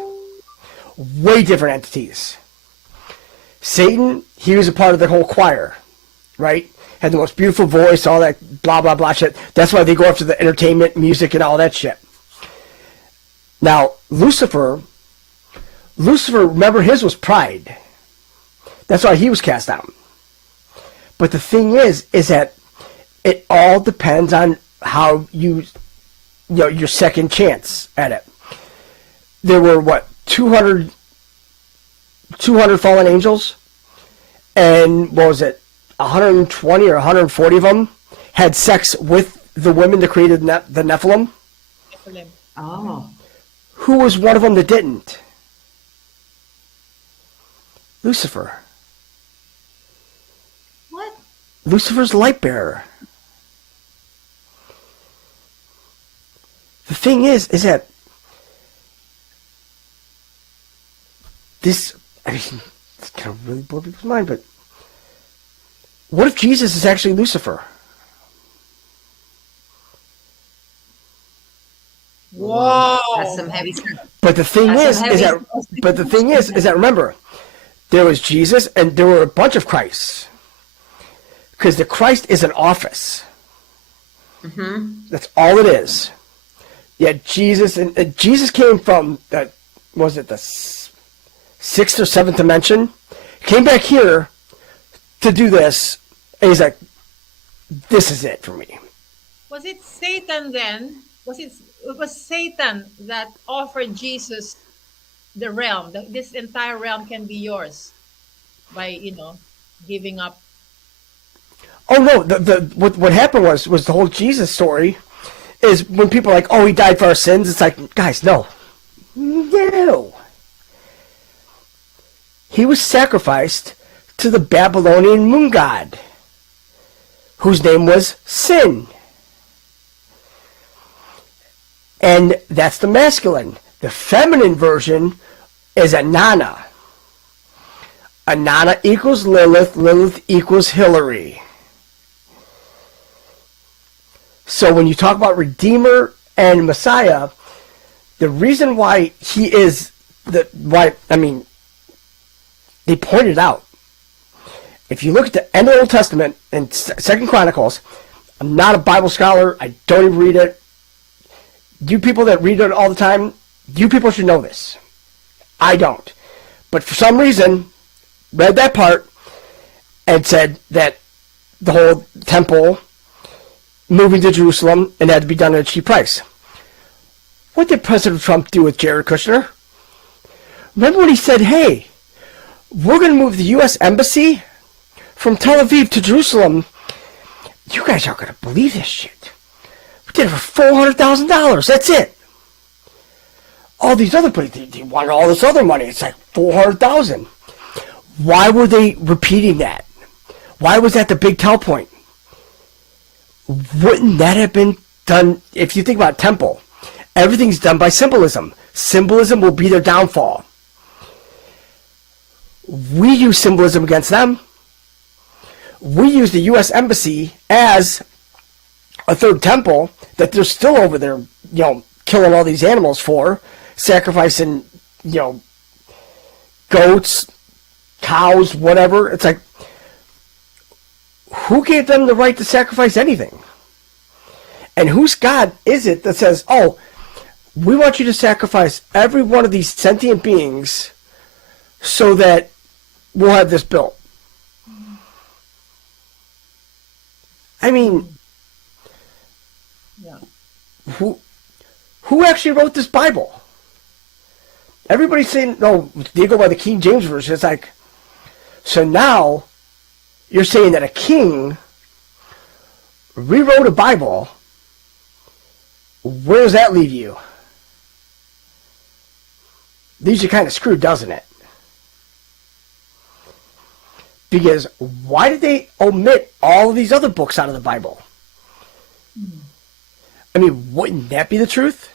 way different entities. Satan, he was a part of the whole choir, right? Had the most beautiful voice, all that blah, blah, blah shit. That's why they go after the entertainment, music, and all that shit. Now, Lucifer, remember, his was pride. That's why he was cast out. But the thing is that it all depends on how your second chance at it. There were, 200 fallen angels? And what was it? 120 or 140 of them had sex with the women that created the Nephilim. Oh. Who was one of them that didn't? Lucifer. What? Lucifer's light bearer. The thing is that this, I mean, it's kind of really blow people's mind, but what if Jesus is actually Lucifer? Whoa. That's some heavy stuff. But the thing is that remember, there was Jesus and there were a bunch of Christs. Because the Christ is an office. Mm-hmm. That's all it is. Yet Jesus, and Jesus came from, was it the sixth or seventh dimension? Came back here to do this, and he's like, this is it for me. Was it Satan then? It was Satan that offered Jesus the realm. This entire realm can be yours by, giving up. Oh no! What happened was the whole Jesus story is when people are like, oh, he died for our sins. It's like, guys, no. He was sacrificed to the Babylonian moon god, whose name was Sin. And that's the masculine. The feminine version is Anana. Anana equals Lilith. Lilith equals Hillary. So when you talk about Redeemer and Messiah, the reason why he is they pointed out. If you look at the end of the Old Testament and Second Chronicles, I'm not a Bible scholar. I don't even read it. You people that read it all the time, you people should know this. I don't. But for some reason, read that part and said that the whole temple moving to Jerusalem and had to be done at a cheap price. What did President Trump do with Jared Kushner? Remember when he said, hey, we're going to move the U.S. Embassy from Tel Aviv to Jerusalem. You guys aren't going to believe this shit. We did it for $400,000. That's it. All these other places, they wanted all this other money. It's like $400,000. Why were they repeating that? Why was that the big tell point? Wouldn't that have been done? If you think about temple, everything's done by symbolism. Symbolism will be their downfall. We use symbolism against them. We use the U.S. Embassy as a third temple that they're still over there, killing all these animals for, sacrificing, goats, cows, whatever. It's like, who gave them the right to sacrifice anything? And whose God is it that says, oh, we want you to sacrifice every one of these sentient beings so that we'll have this built? I mean, Yeah. Who actually wrote this Bible? Everybody's saying, no, they go by the King James Version. It's like, so now you're saying that a king rewrote a Bible. Where does that leave you? Leaves you kind of screwed, doesn't it? Because why did they omit all of these other books out of the Bible? I mean, wouldn't that be the truth?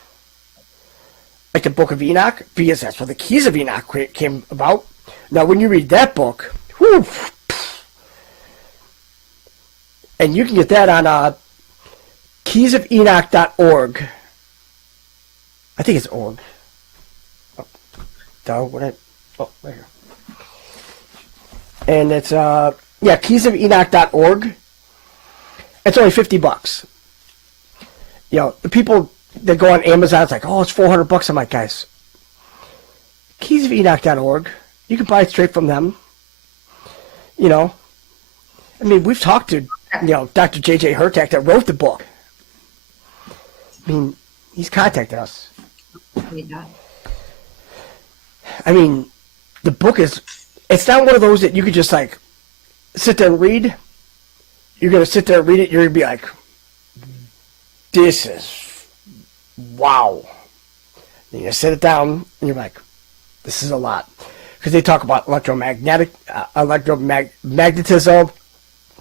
Like the Book of Enoch? Because that's where the Keys of Enoch came about. Now, when you read that book, whew, and you can get that on keysofenoch.org. I think it's org. Right here. And it's, keysofenoch.org. It's only $50. The people that go on Amazon, it's like, oh, it's $400. I'm like, guys, keysofenoch.org. You can buy it straight from them. I mean, we've talked to, Dr. J.J. Hurtak that wrote the book. I mean, he's contacted us. I mean, the book it's not one of those that you could just, like, sit there and read. You're going to sit there and read it, you're going to be like, this is, wow. Then you sit it down, and you're like, this is a lot. Because they talk about electromagnetism.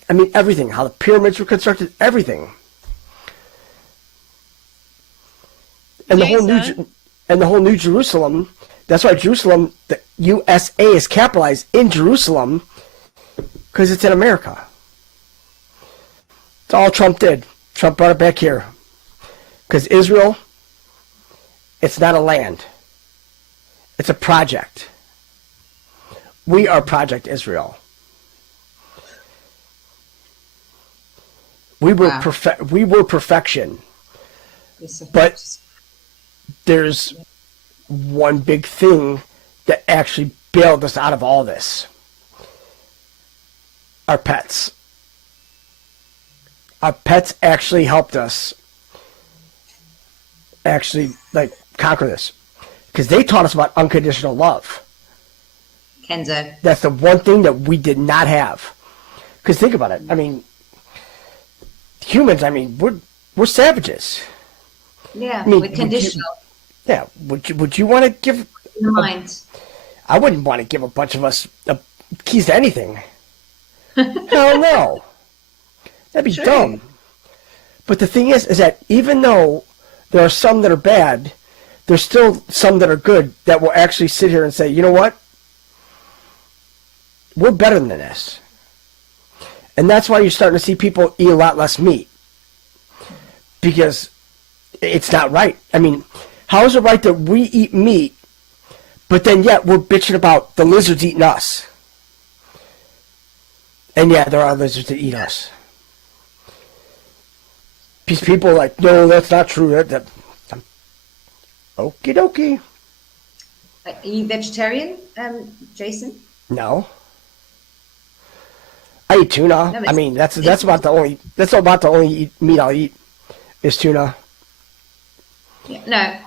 I mean, everything. How the pyramids were constructed, everything. And the whole New Jerusalem. That's why Jerusalem, USA is capitalized in Jerusalem because it's in America. It's all Trump did. Trump brought it back here. Because Israel, it's not a land. It's a project. We are Project Israel. We were perfection. But there's one big thing that actually bailed us out of all this. Our pets. Our pets actually helped us conquer this. Because they taught us about unconditional love. Kenzo. That's the one thing that we did not have. Because think about it. I mean, humans, we're savages. Yeah, we're conditional. Would you want to give... Mind. I wouldn't want to give a bunch of us keys to anything. Hell no. That'd be dumb. But the thing is that even though there are some that are bad, there's still some that are good that will actually sit here and say, you know what? We're better than this. And that's why you're starting to see people eat a lot less meat. Because it's not right. I mean, how is it right that we eat meat, but then yet we're bitching about the lizards eating us? And yeah, there are lizards that eat us. People are like, no, that's not true. Okie dokie. Are you vegetarian, Jason? No. I eat tuna. No, that's about the only meat I'll eat is tuna. Yeah, no.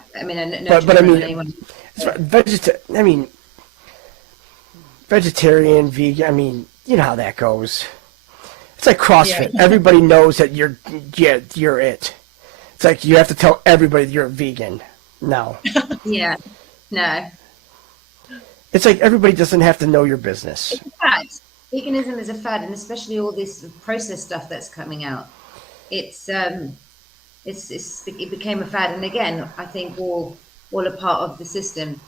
Vegetarian, vegan. You know how that goes. It's like CrossFit. Yeah. Everybody knows that you're it. It's like you have to tell everybody you're a vegan. No. Yeah. No. It's like everybody doesn't have to know your business. It's a fad. Veganism is a fad, and especially all this processed stuff that's coming out. It became a fad, and again, I think all a part of the system.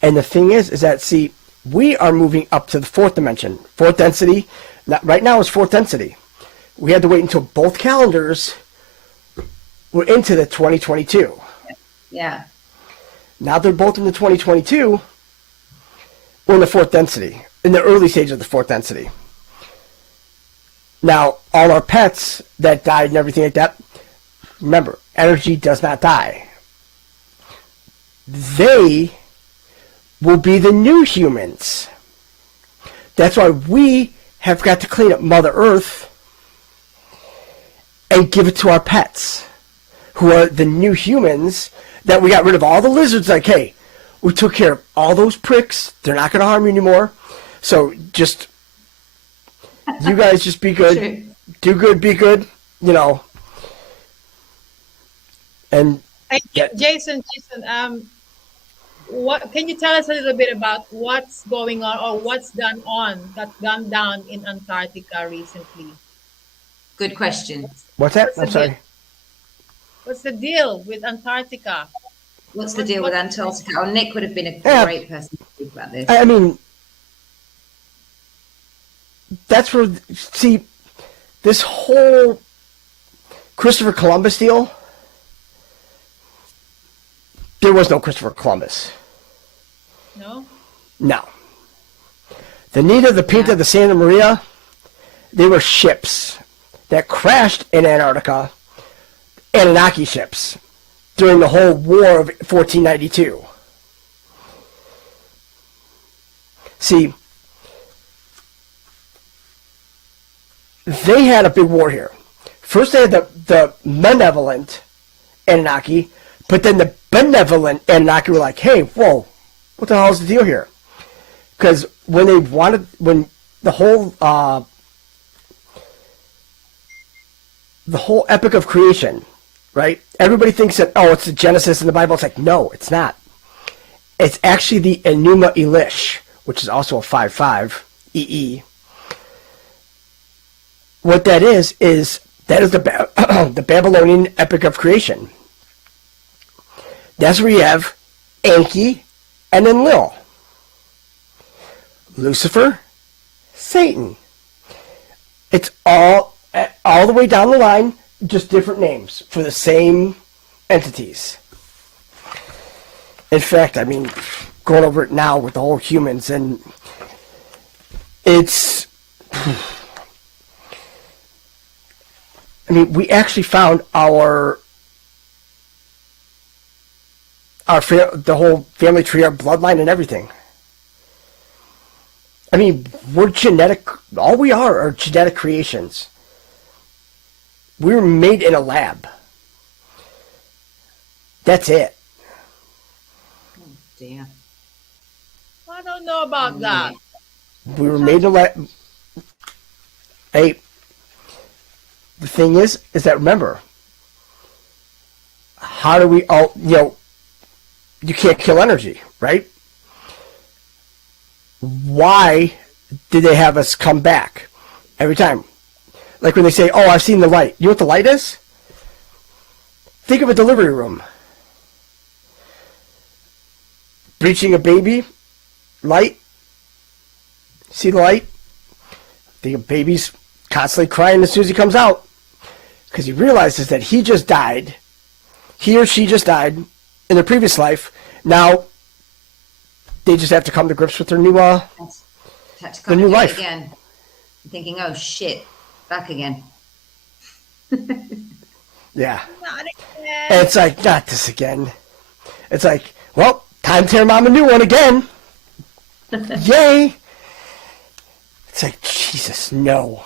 And the thing is that, see, we are moving up to the fourth dimension. Fourth density. Right now is fourth density. We had to wait until both calendars were into the 2022. Yeah. Now they're both in the 2022. We're in the fourth density. In the early stage of the fourth density. Now, all our pets that died and everything like that, remember, energy does not die. They will be the new humans. That's why we have got to clean up Mother Earth and give it to our pets, who are the new humans that we got rid of all the lizards. Like, hey, we took care of all those pricks. They're not going to harm you anymore. So just, you guys just be good. Sure. Do good, be good, And Jason, what can you tell us a little bit about what's going on or what's gone down in Antarctica recently? Good question. What's that? I'm sorry. What's the deal with Antarctica? What's the deal with Antarctica? Oh, Nick would have been a great person to speak about this. That's where, see, this whole Christopher Columbus deal, there was no Christopher Columbus. No? No. The Nita, the Pinta, the Santa Maria, they were ships that crashed in Antarctica, Anunnaki ships, during the whole war of 1492. See, they had a big war here. First they had the malevolent Anunnaki, but then the benevolent Anunnaki were like, hey, whoa, what the hell is the deal here? Because when the whole epic of creation, right? Everybody thinks that, oh, it's the Genesis in the Bible. It's like, no, it's not. It's actually the Enuma Elish, which is also a 5/5 EE. What that is the Babylonian epic of creation. That's where you have Enki and Enlil. Lucifer, Satan. It's all the way down the line, just different names for the same entities. In fact, I mean, going over it now with the whole humans, and it's... I mean, we actually found the whole family tree, our bloodline, and everything. I mean, we're genetic. All we are genetic creations. We were made in a lab. That's it. Oh, dear. I don't know about that. We were made in a lab. Hey, the thing is that, remember, how do we all, you can't kill energy, right? Why did they have us come back every time? Like when they say, oh, I've seen the light. You know what the light is? Think of a delivery room. Breaching a baby, light. See the light? The baby's constantly crying as soon as he comes out, because he realizes that he just died. He or she just died in their previous life. Now they just have to come to grips with their new life again. I'm thinking, oh shit, back again. Yeah. Not again. And it's like, not this again. It's like, well, time to tear mom a new one again. Yay. It's like, Jesus, no.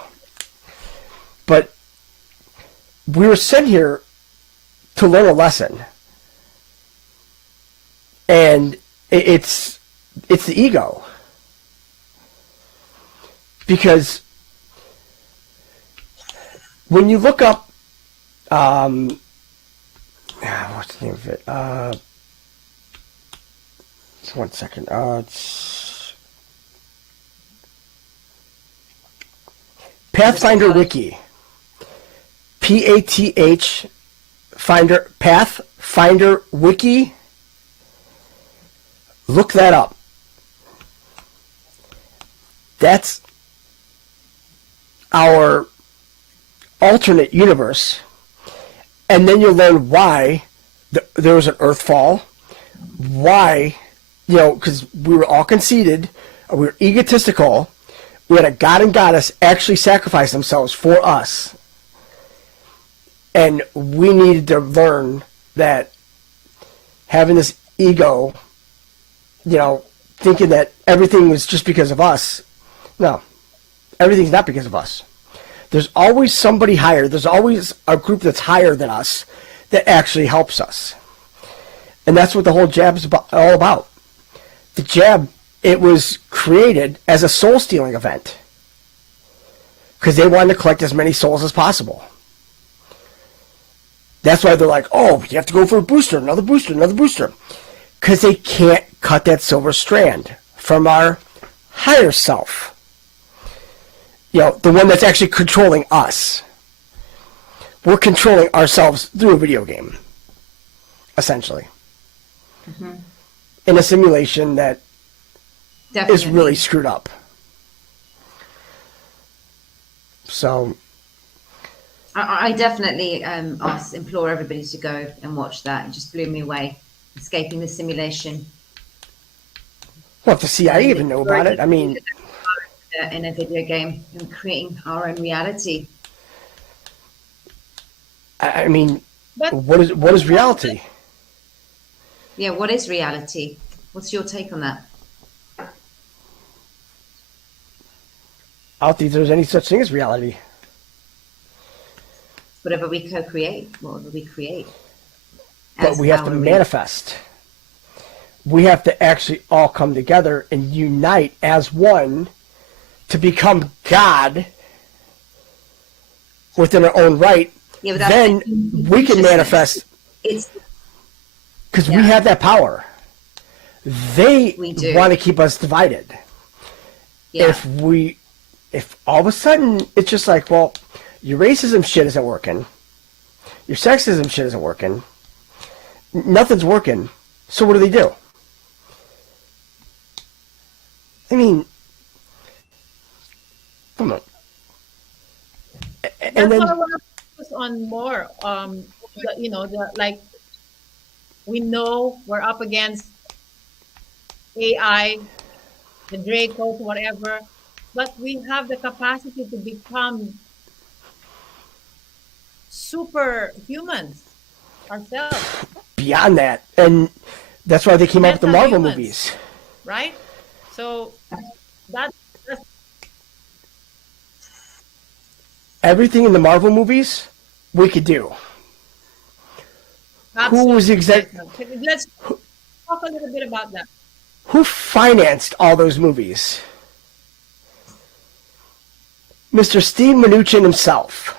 But we were sent here to learn a lesson. And it's the ego. Because when you look up, what's the name of it? Just 1 second. It's Pathfinder Wiki. PATH Pathfinder Wiki. Look that up. That's our alternate universe. And then you'll learn why there was an earth fall. Why, because we were all conceited, we were egotistical. We had a god and goddess actually sacrifice themselves for us. And we needed to learn that having this ego, thinking that everything was just because of us. No, everything's not because of us. There's always somebody higher. There's always a group that's higher than us that actually helps us. And that's what the whole jab is all about. The jab, it was created as a soul-stealing event because they wanted to collect as many souls as possible. That's why they're like, oh, you have to go for a booster, another booster, another booster. Because they can't cut that silver strand from our higher self. The one that's actually controlling us. We're controlling ourselves through a video game, essentially. Mm-hmm. In a simulation that is really screwed up. So I definitely implore everybody to go and watch that. It just blew me away. Escaping the simulation. Well, if the CIA even know about it, I mean... In a video game and creating our own reality. I mean, what is reality? Yeah, what is reality? What's your take on that? I don't think there's any such thing as reality. Whatever we co-create, whatever we create. But we have to manifest. We have to actually all come together and unite as one to become God within our own right. Yeah, then we can manifest. Because we have that power. They want to keep us divided. Yeah. If all of a sudden it's just like, well, your racism shit isn't working, your sexism shit isn't working, nothing's working, so what do? I mean, come on. And That's what I then, want to focus on more. Like we know we're up against AI, the Dracos, whatever, but we have the capacity to become superhumans ourselves, beyond that, and that's why they came out with the meta Marvel humans, movies. right? So that's Everything in the Marvel movies, we could do. Who was absolutely. exact? Let's talk a little bit about that. Who financed all those movies? Mr. Steve Mnuchin himself,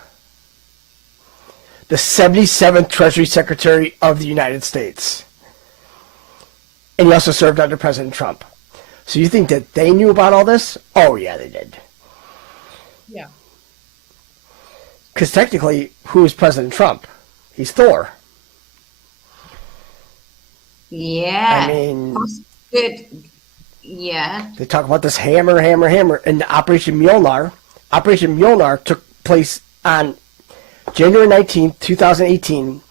the 77th Treasury Secretary of the United States. And he also served under President Trump. So you think that they knew about all this? Oh, yeah, they did. Yeah. Because technically, who is President Trump? He's Thor. Yeah. I mean, That's good. Yeah. they talk about this hammer, hammer, hammer. And Operation Mjolnir. Operation Mjolnir took place on January 19th, 2018.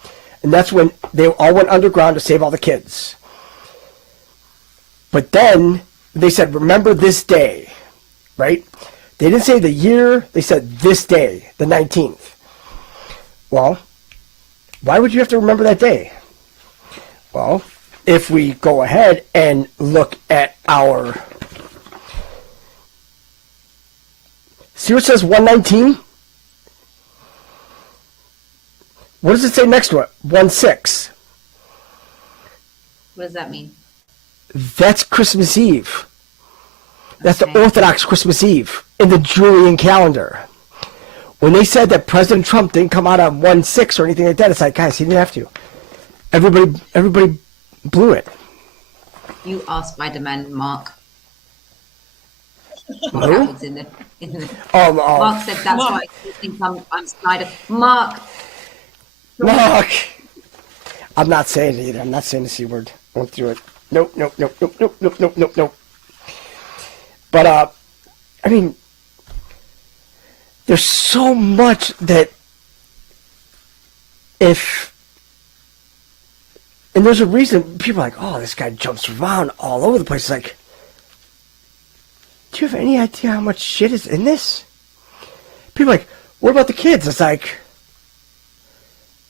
And that's when they all went underground to save all the kids. But then they said, remember this day, right? They didn't say the year. They said this day, the 19th. Well, why would you have to remember that day? Well, if we go ahead and look at our... See what it says 119? What does it say next to it? 16. What does that mean? That's Christmas Eve. That's Okay. the Orthodox Christmas Eve in the Julian calendar. When they said that President Trump didn't come out on 1/6 or anything like that, it's like, guys, he didn't have to. Everybody blew it. You are Spider-Man, Mark. Who? That was in the Oh, Mark said that's Mark. why you think I'm Spider. Mark. Look. I'm not saying it either. I'm not saying the C word. I won't do it. Nope. But, I mean, there's so much that and there's a reason people are like, oh, this guy jumps around all over the place. It's like, do you have any idea how much shit is in this? People are like, what about the kids? It's like,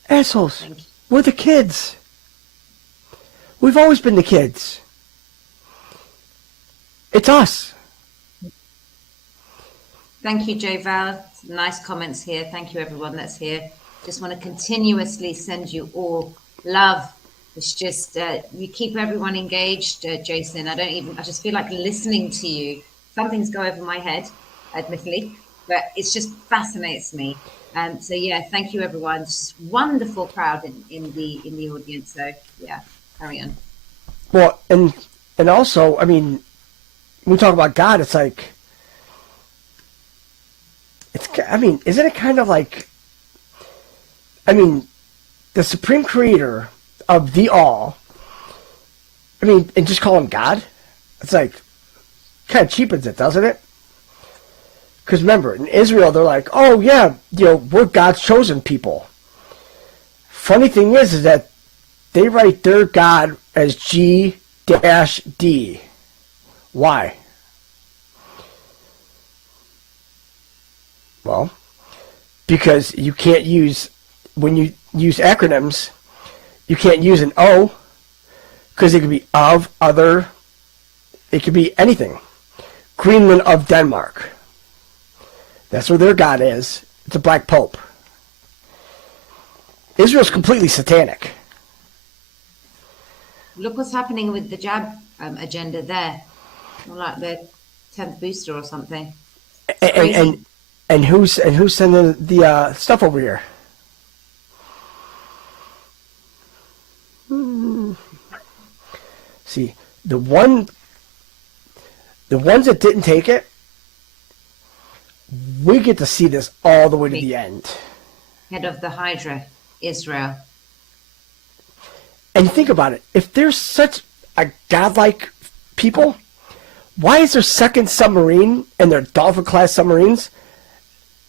assholes, we're the kids. We've always been the kids. It's us. Thank you, Joe Val. Nice comments here. Thank you, everyone that's here. Just want to continuously send you all love. It's just you keep everyone engaged, Jason. I just feel like listening to you. Some things go over my head, admittedly, but it just fascinates me. So yeah, thank you, everyone. Just wonderful crowd in the audience. So yeah, carry on. Well, and also, I mean, when we talk about God, it's like, I mean, isn't it kind of like, I mean, the supreme creator of the all, I mean, and just call him God? It's like, kind of cheapens it, doesn't it? Because remember, in Israel, they're like, oh yeah, we're God's chosen people. Funny thing is that they write their God as G-D. Why? Well, because you can't use, when you use acronyms, you can't use an O, because it could be of, other, it could be anything. Greenland of Denmark. That's where their God is. It's a black pope. Israel's completely satanic. Look what's happening with the jab agenda there. Like the 10th booster or something. It's crazy. And who's sending the stuff over here? See, the ones that didn't take it, we get to see this all the way to the end. Head of the Hydra, Israel. And think about it. If there's such a godlike people, Why is their second submarine and their Dolphin-class submarines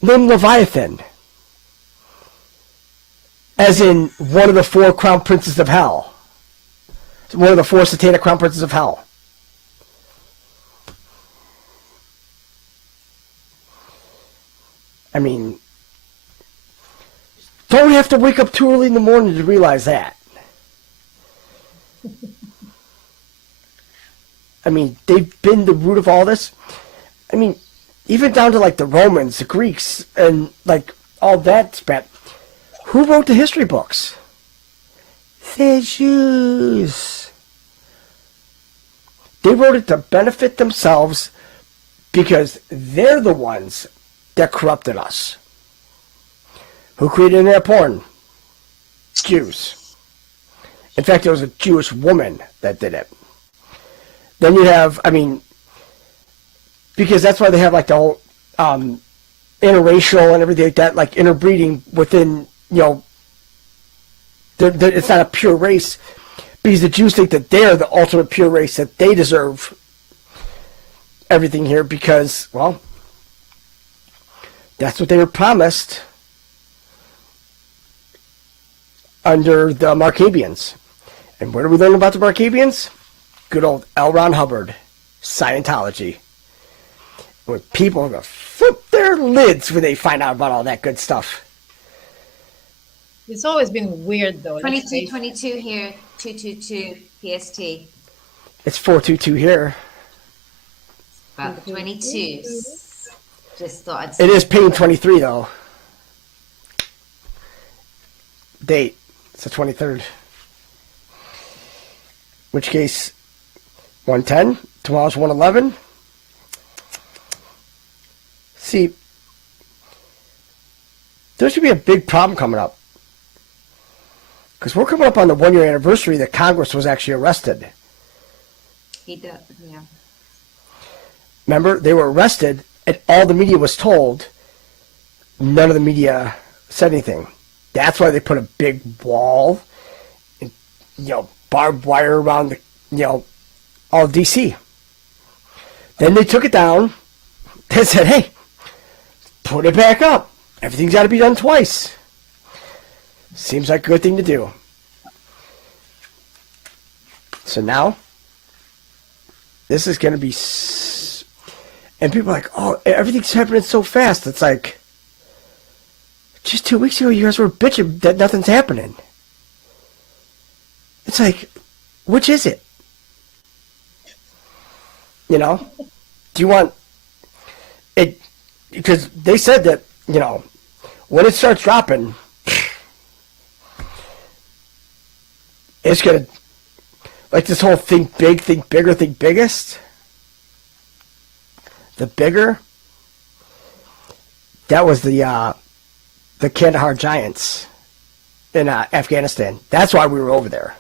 named Leviathan? As in one of the 4 crown princes of hell. One of the 4 satanic crown princes of hell. I mean, don't have to wake up too early in the morning to realize that. I mean, they've been the root of all this. I mean, even down to like the Romans, the Greeks, and like all that spat. Who wrote the history books? The Jews. They wrote it to benefit themselves because they're the ones that corrupted us. Who created internet porn? Jews. In fact, it was a Jewish woman that did it. Then you have, I mean, because that's why they have like the whole interracial and everything like that, like interbreeding within, you know, it's not a pure race, because the Jews think that they're the ultimate pure race, that they deserve everything here because, well, that's what they were promised under the Maccabeans. And where do we learn about the Maccabeans? Good old L. Ron Hubbard, Scientology. When people are going to flip their lids when they find out about all that good stuff. It's always been weird, though. 22:22 here, 2:22 PST. It's 4:22 here. About 22. Just thought I'd It is paying 23, though. Date. It's the 23rd. Which case, 110. Tomorrow's 111. See, there's going to be a big problem coming up. Because we're coming up on the 1-year anniversary that Congress was actually arrested. He did, yeah. Remember, they were arrested, and all the media was told. None of the media said anything. That's why they put a big wall, and, you know, barbed wire around the, you know, all of D.C. Then they took it down. They said, hey, put it back up. Everything's got to be done twice. Seems like a good thing to do. So now, this is going to be... And people are like, oh, everything's happening so fast. It's like, just 2 weeks ago, you guys were bitching that nothing's happening. It's like, which is it? You know? Do you want... it? Because they said that, you know, when it starts dropping... It's going to, like this whole think big, think bigger, think biggest. The bigger, that was the Kandahar Giants in Afghanistan. That's why we were over there.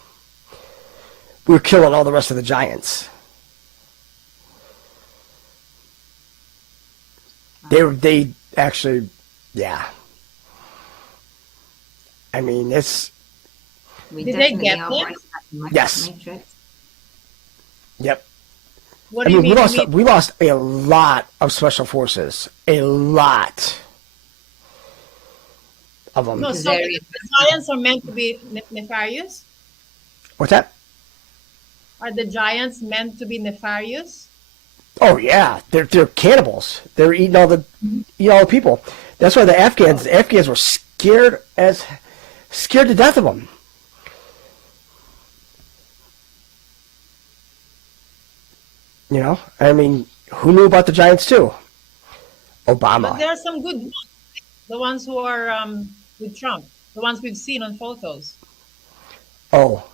We were killing all the rest of the giants. They actually, yeah. I mean, it's... Did they get them? Yes. Yep. What do you mean? We lost a lot of special forces. A lot of them. No, so the giants are meant to be nefarious? What's that? Are the giants meant to be nefarious? Oh yeah, they're cannibals. They're eating all the people. That's why the Afghans were scared to death of them. You know, I mean, who knew about the giants too? Obama. But there are some good ones. The ones who are with Trump. The ones we've seen on photos. Oh,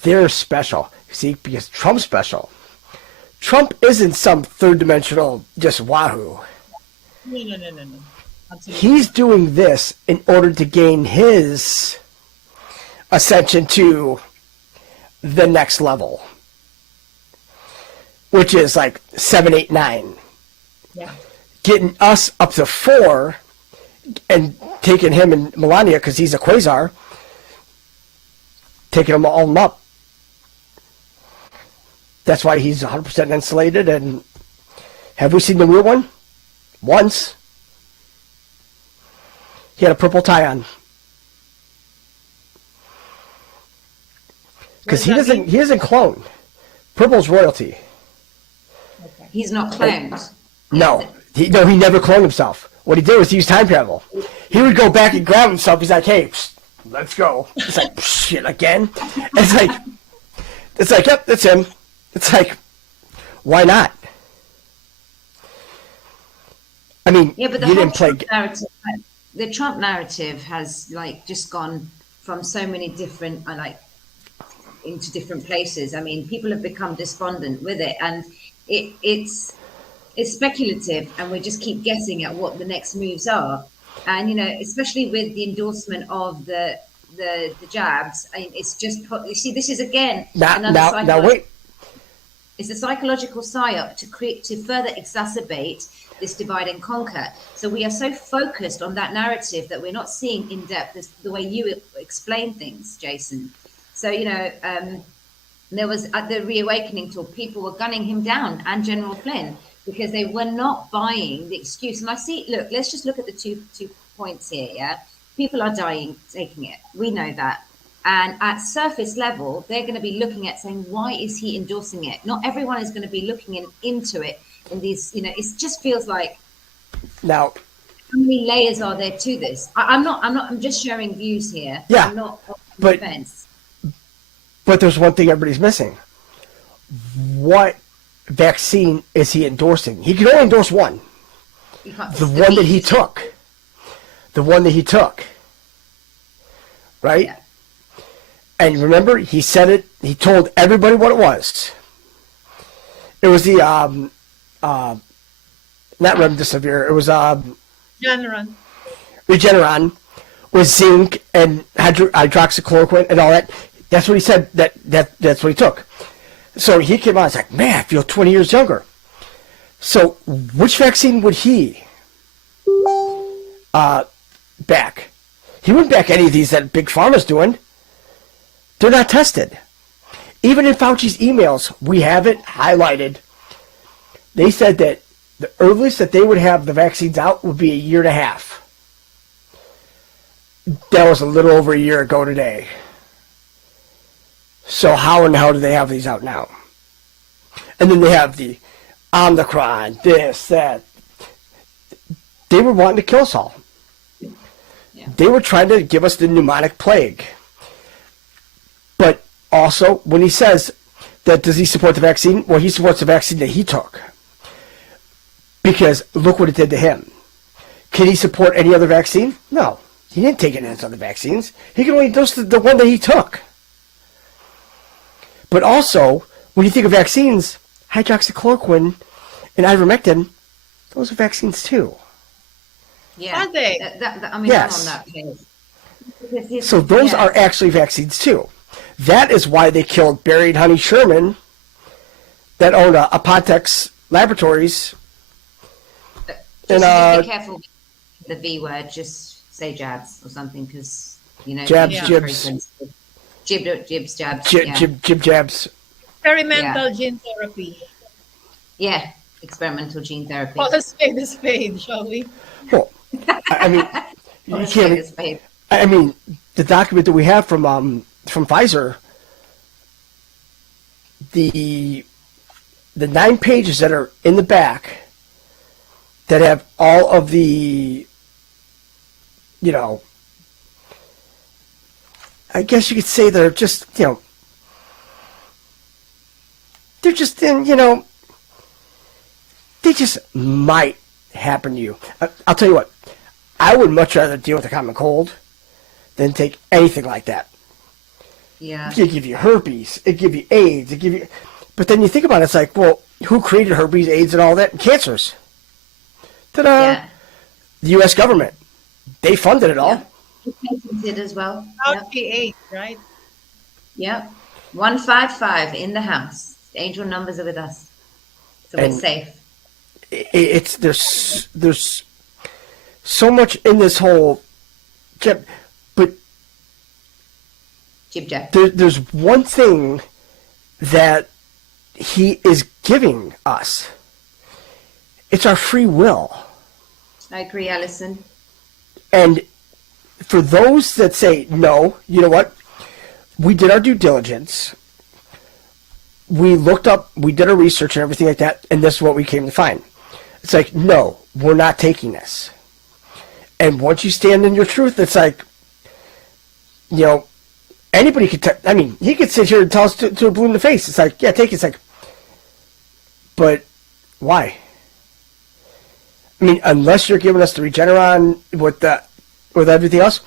they're special. See, because Trump's special. Trump isn't some third-dimensional just wahoo. No. Absolutely. He's doing this in order to gain his ascension to the next level. Which is like 7, 8, 9. Yeah. Getting us up to 4 and taking him and Melania, because he's a quasar, taking them all up. That's why he's 100% insulated. And have we seen the real one? Once. He had a purple tie on. Because he doesn't clone. Purple's royalty. Okay. He's not cloned. No, he never cloned himself. What he did was he used time travel. He would go back and grab himself. He's like, hey, let's go. It's like, shit, again? It's like, yep, that's him. It's like, why not? I mean, Yeah, but the you whole didn't play... Trump narrative has like just gone from so many different into different places. I mean, people have become despondent with it, and it's speculative, and we just keep guessing at what the next moves are. And especially with the endorsement of the jabs, I mean, it's just you see, this is again now wait. It's a psychological psyop to further exacerbate this divide and conquer. So we are so focused on that narrative that we're not seeing in depth the way you explain things, Jason. So there was at the reawakening tour, people were gunning him down and General Flynn because they were not buying the excuse. And I see, look, let's just look at the two points here. Yeah, people are dying taking it. We know that. And at surface level, they're going to be looking at saying, why is he endorsing it? Not everyone is going to be looking into it in these, it just feels like, now, how many layers are there to this? I'm just sharing views here. Yeah, I'm not on but, the fence. But there's one thing everybody's missing. What vaccine is he endorsing? He can only endorse one. The one that he took. The one that he took. Right? Yeah. And remember, he said it, he told everybody what it was. It was the, not remdesivir, it was, Regeneron, with zinc and hydroxychloroquine and all that. That's what he said, that's what he took. So he came out and was like, man, I feel 20 years younger. So which vaccine would he back? He wouldn't back any of these that Big Pharma's doing. They're not tested. Even in Fauci's emails, we have it highlighted. They said that the earliest that they would have the vaccines out would be a year and a half. That was a little over a year ago today. So how in the hell do they have these out now? And then they have the Omicron, this, that. They were wanting to kill us all. Yeah. They were trying to give us the pneumonic plague. But also, when he says that does he support the vaccine? Well, he supports the vaccine that he took. Because look what it did to him. Can he support any other vaccine? No. He didn't take any of those other vaccines. He can only dose the one that he took. But also, when you think of vaccines, hydroxychloroquine and ivermectin, those are vaccines too. Yeah. Are they? Yes. I'm on that page. So those are actually vaccines too. That is why they killed Barry and Honey Sherman that owned Apotex Laboratories. Just be careful with the V word. Just say jabs or something, because jabs, Yeah. jibs, jibs, jabs. jabs. Experimental gene therapy. Yeah, experimental gene therapy. Call a spade, shall we? Well, I mean, you can't. I mean, the document that we have from Pfizer, the 9 pages that are in the back that have all of the, I guess you could say they're just, they're just in, they just might happen to you. I'll tell you what, I would much rather deal with a common cold than take anything like that. Yeah. It give you herpes, it give you AIDS, but then you think about it, it's like, well, who created herpes, AIDS, and all that? Cancers. Ta-da! Yeah. The U.S. government. They funded it all. Patented as well. About the age, right? Yep. 155 in the house. The angel numbers are with us, so we're safe. It's there's so much in this whole, but Jib jab. there's one thing that he is giving us. It's our free will. I agree, Alison. And for those that say, no, you know what? We did our due diligence. We looked up, we did our research and everything like that, and this is what we came to find. It's like, no, we're not taking this. And once you stand in your truth, it's like, you know, anybody could, I mean, he could sit here and tell us to a blue in the face. It's like, yeah, take it. It's like, but why? I mean, unless you're giving us the Regeneron with everything else,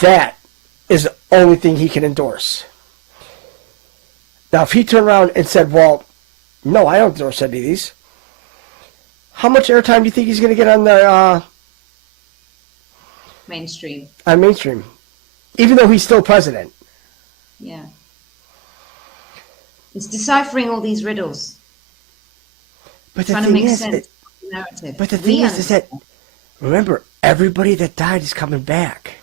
that is the only thing he can endorse. Now, if he turned around and said, well, no, I don't endorse any of these, how much airtime do you think he's going to get on the mainstream? On mainstream, even though he's still president. Yeah. It's deciphering all these riddles. But the Trying to thing make is, sense of the narrative. but the thing is that, remember, everybody that died is coming back.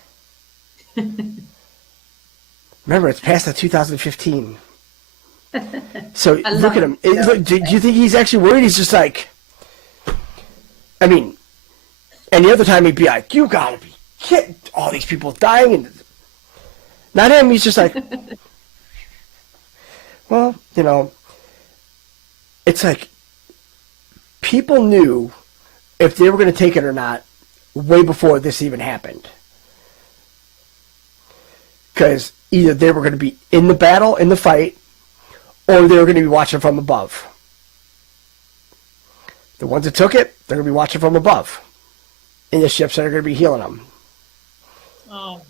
Remember, it's past the 2015. So look at him. Look, do you think he's actually worried? He's just like, I mean, and the other time he'd be like, you gotta be kidding, all these people dying, and not him. He's just like, well, you know, it's like people knew if they were going to take it or not way before this even happened, because either they were going to be in the battle, in the fight, or they were going to be watching from above. The ones that took it, they're going to be watching from above in the ships that are going to be healing them. Oh.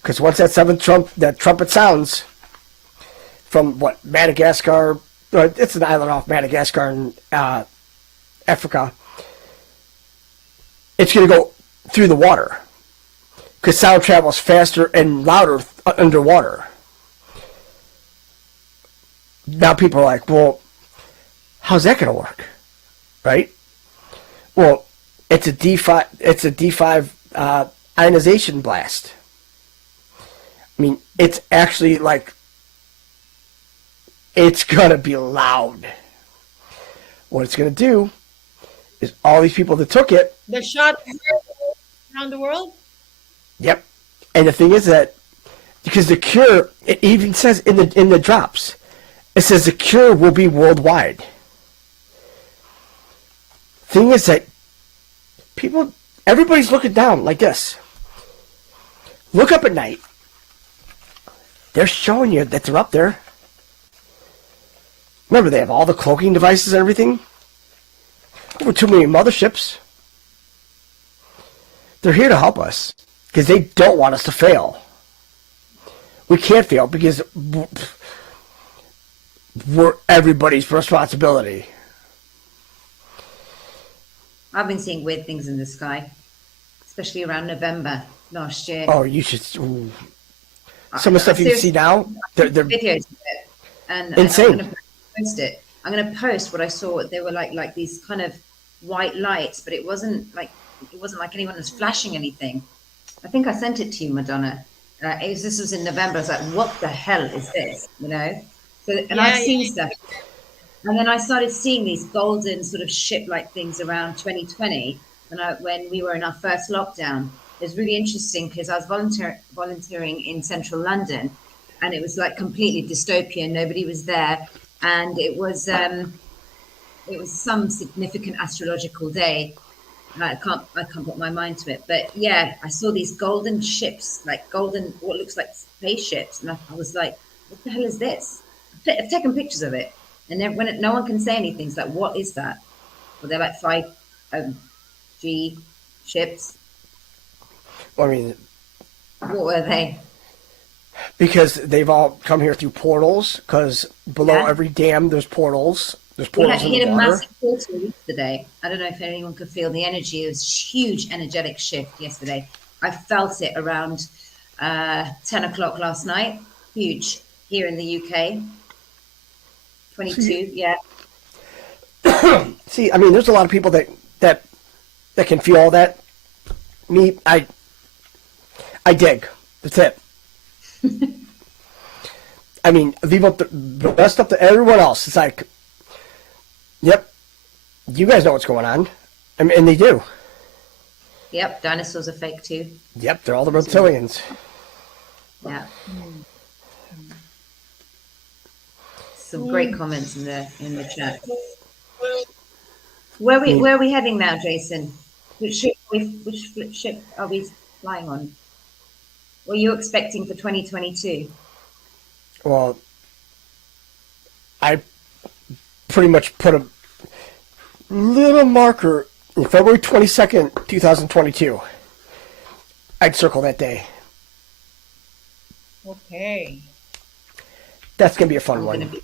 Because once that that trumpet sounds from what, Madagascar, it's an island off Madagascar in Africa, it's going to go through the water. Because sound travels faster and louder underwater. Now people are like, well, how's that going to work? Right? Well, it's a D5 ionization blast. I mean, it's actually like, it's going to be loud. What it's going to do is all these people that took it. The shot around the world? Yep. And the thing is that, because the cure, it even says in the drops, it says the cure will be worldwide. Thing is that everybody's looking down like this. Look up at night. They're showing you that they're up there. Remember, they have all the cloaking devices and everything. Over 2 million motherships. They're here to help us because they don't want us to fail. We can't fail because we're everybody's responsibility. I've been seeing weird things in the sky, especially around November last year. Oh, you should. Ooh. Some of the stuff you can see now, they're videos of it, and insane. I'm going to post it. I'm going to post what I saw. They were like these kind of white lights, but it wasn't like anyone was flashing anything. I think I sent it to you, Madonna. This was in November. I was like, what the hell is this? You know? So, and I've seen stuff. And then I started seeing these golden sort of ship-like things around 2020 when we were in our first lockdown. It was really interesting because I was volunteering in central London, and it was like completely dystopian. Nobody was there, and it was some significant astrological day. I can't put my mind to it, but yeah, I saw these golden ships, like golden, what looks like spaceships, and I was like, what the hell is this? I've taken pictures of it, and then when no one can say anything, it's like, what is that? Well, they're like 5G ships. I mean, what were they? Because they've all come here through portals. Because below every dam, there's portals. There's portals in the water. We hit a massive portal yesterday. I don't know if anyone could feel the energy. It was a huge energetic shift yesterday. I felt it around 10 o'clock last night. Huge here in the UK. 22, yeah. See, I mean, there's a lot of people that can feel all that. Me, I dig. That's it. I mean, leave up the rest up to everyone else. It's like, yep, you guys know what's going on. I mean, and they do. Yep, dinosaurs are fake too. Yep, they're all the reptilians. Yeah. Some great comments in the chat. Where are we heading now, Jason? Which ship are we flying on? What are you expecting for 2022? Well, I pretty much put a little marker in February 22nd, 2022. I'd circle that day. Okay. That's going to be a fun one.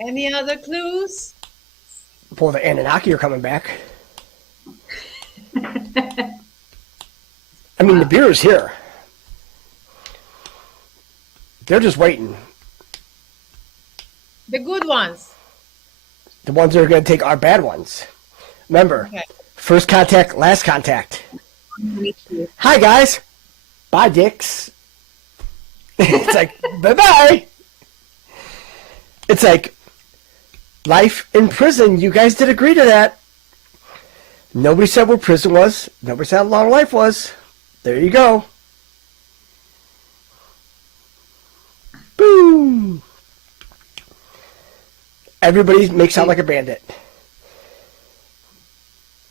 Any other clues? Well, the Anunnaki are coming back. I mean, the beer is here. They're just waiting. The good ones. The ones that are going to take our bad ones. Remember, Okay. first contact, last contact. Hi, guys. Bye, dicks. It's like, bye-bye. It's like, life in prison. You guys did agree to that. Nobody said where prison was. Nobody said how long life was. There you go. Boom. Everybody makes sound like a bandit.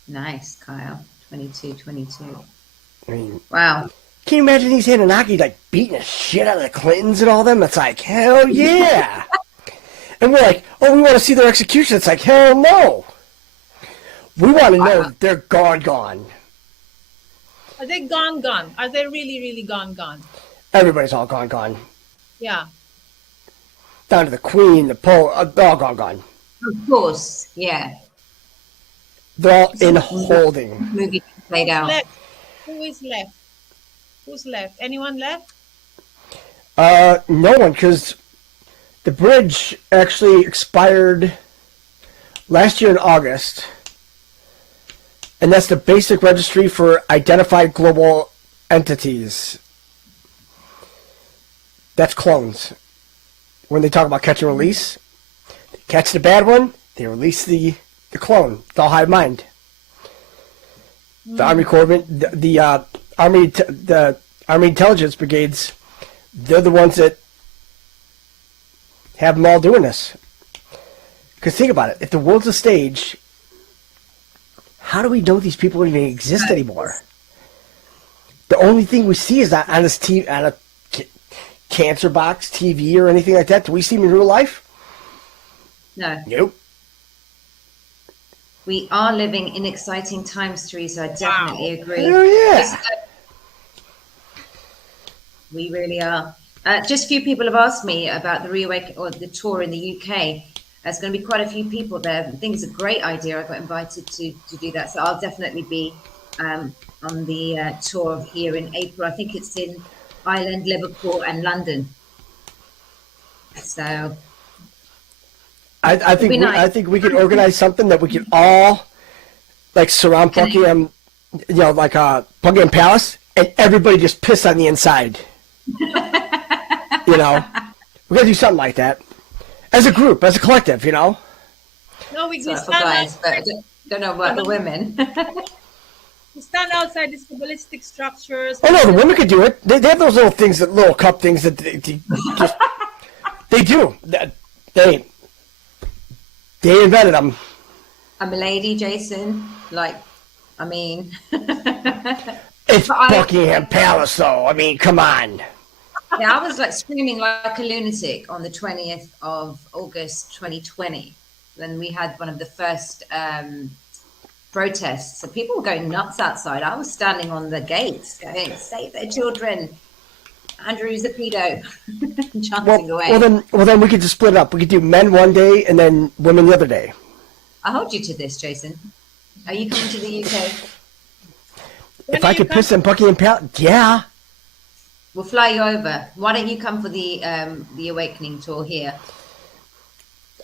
Nice, Kyle. 22. I mean, Wow. can you imagine these Anunnaki like beating the shit out of the Clintons and all them? It's like, hell yeah. And we're like, oh, we want to see their execution. It's like, hell no. We want to know that they're gone. Are they gone? Are they really gone? Everybody's all gone. Yeah. Down to the Queen, the Pope, they're all gone. Of course, yeah. They're all in holding. Movie played out. Left. Who is left? Who's left? Anyone left? No one, because the bridge actually expired last year in August. And that's the basic registry for identified global entities. That's clones. When they talk about catch and release, they catch the bad one, they release the clone. It's all hive mind. The Army Corps, the Army Intelligence Brigades, they're the ones that have them all doing this. Because think about it, if the world's a stage, how do we know these people even exist anymore? The only thing we see is not on this TV, on a cancer box TV or anything like that. Do we see them in real life? No. Nope. We are living in exciting times, Teresa. I definitely agree. Hell yeah. We really are. Just a few people have asked me about the Reawaken or the tour in the UK. There's going to be quite a few people there. I think it's a great idea. I got invited to do that. So I'll definitely be on the tour here in April. I think it's in Ireland, Liverpool and London. So I think we could organize something that we could all like surround Buckingham, like Buckingham Palace, and everybody just piss on the inside. We're gonna do something like that as a group, as a collective. No, we for stand guys, but I outside. don't know about the women. We stand outside these ballistic structures. Oh no, the women could do it. They have those little things, that little cup things that they do. They invented them. I'm a lady, Jason. It's Buckingham Palace, though. I mean, come on. Yeah, I was screaming like a lunatic on the 20th of August 2020 when we had one of the first protests. So people were going nuts outside. I was standing on the gates going, save their children. Andrew's a pedo. Chanting away. Well, then we could just split up. We could do men one day and then women the other day. I'll hold you to this, Jason. Are you coming to the UK? If I could piss in Buckingham Palace, yeah. We'll fly you over. Why don't you come for the Awakening tour here?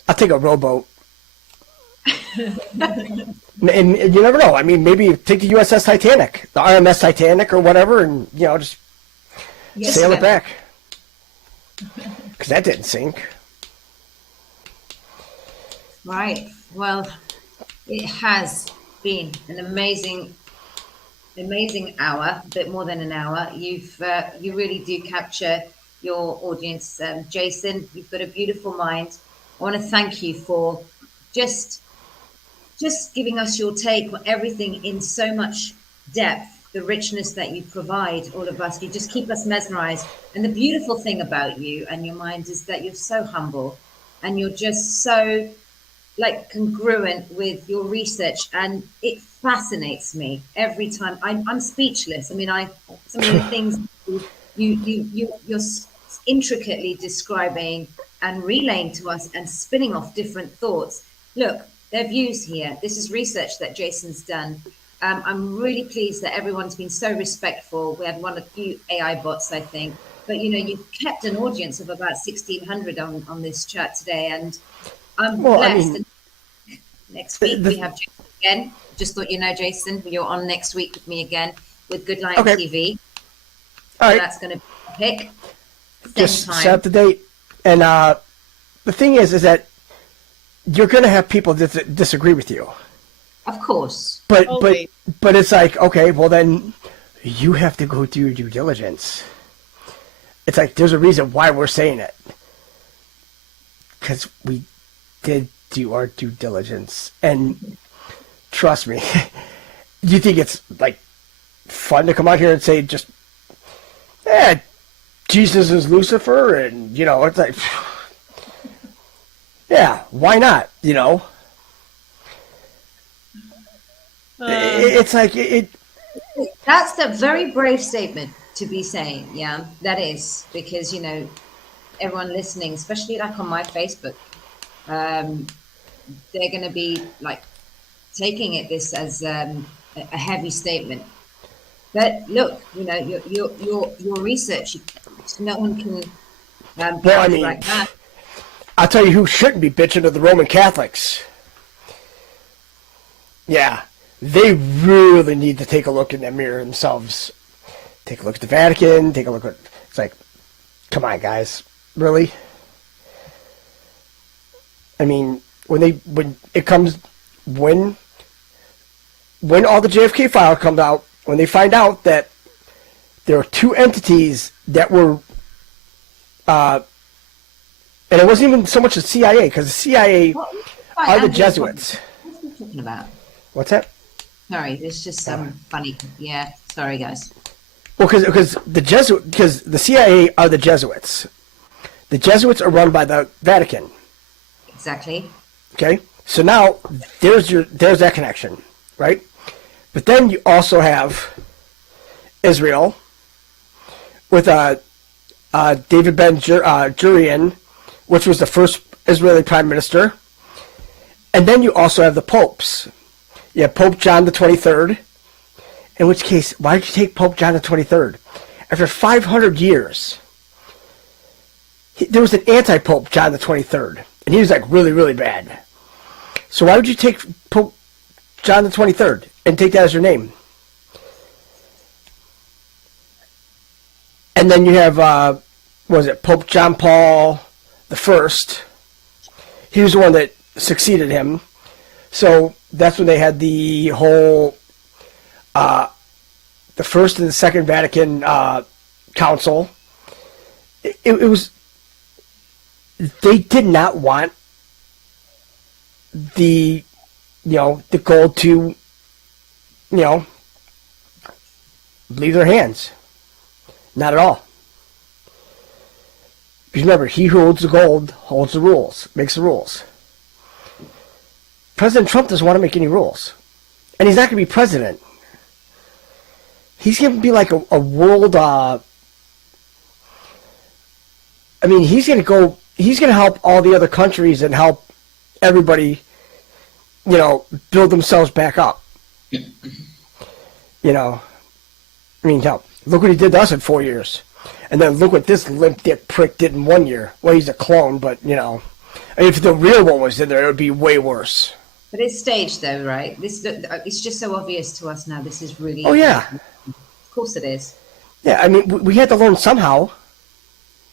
I'll take a rowboat. and you never know. I mean, maybe take the USS Titanic, the RMS Titanic or whatever, and, just Yes, Sail it go. back. Because that didn't sink. Right. Well, it has been an amazing hour, a bit more than an hour. You really do capture your audience, Jason. You've got a beautiful mind. I want to thank you for just giving us your take on everything in so much depth. The richness that you provide all of us, you just keep us mesmerized. And the beautiful thing about you and your mind is that you're so humble, and you're just so like congruent with your research, and it fascinates me every time. I'm speechless. I mean, some of the things you're intricately describing and relaying to us and spinning off different thoughts. Look, there are views here. This is research that Jason's done. I'm really pleased that everyone's been so respectful. We had a few AI bots, I think, but you've kept an audience of about 1,600 on this chat today, and I'm Well, I blessed. mean, And next week we have Jason again. Just thought Jason, you're on next week with me again with Good Line okay. TV. All So right. that's going to be a pick. Same Just time. set up the date. And the thing is that you're going to have people that disagree with you. Of course. But Always. but it's like, okay, well then you have to go do your due diligence. It's like there's a reason why we're saying it. Because we did do our due diligence. And trust me, you think it's like fun to come out here and say just, Jesus is Lucifer, and it's like, yeah, why not? It's like it. That's a very brave statement to be saying. Yeah, that is, because everyone listening, especially like on my Facebook, they're going to be like taking this as a heavy statement. But look, your research, no one can Well, I counter mean, like that. I'll tell you who shouldn't be bitching to the Roman Catholics. Yeah, they really need to take a look in the mirror themselves. Take a look at the Vatican. Take a look at. It's like, come on, guys, really? I mean, when all the JFK file comes out, when they find out that there are two entities that were, and it wasn't even so much the CIA, because the CIA are the Jesuits. What's he talking about? What's that? Sorry, there's just some funny. Yeah, sorry, guys. Well, because the CIA are the Jesuits. The Jesuits are run by the Vatican. Exactly. Okay, so now there's that connection, right? But then you also have Israel with David Ben-Gurion, which was the first Israeli prime minister, and then you also have the popes. You have Pope John the 23rd. In which case, why did you take Pope John the 23rd? After 500 years, there was an anti-Pope John the 23rd, and he was like really, really bad. So why would you take Pope John the 23rd and take that as your name? And then you have, Pope John Paul the First. He was the one that succeeded him. So that's when they had the whole, the First and the Second Vatican Council. It was, they did not want the gold to, leave their hands. Not at all. Because remember, he who holds the gold holds the rules, makes the rules. President Trump doesn't want to make any rules. And he's not going to be president. He's going to be like a world, he's going to help all the other countries and help everybody, build themselves back up. Hell, look what he did to us in 4 years. And then look what this limp dick prick did in 1 year. Well, he's a clone, but, if the real one was in there, it would be way worse. But it's staged, though, right? It's just so obvious to us now. This is really. Oh, yeah. Of course it is. Yeah, I mean, we had to learn somehow.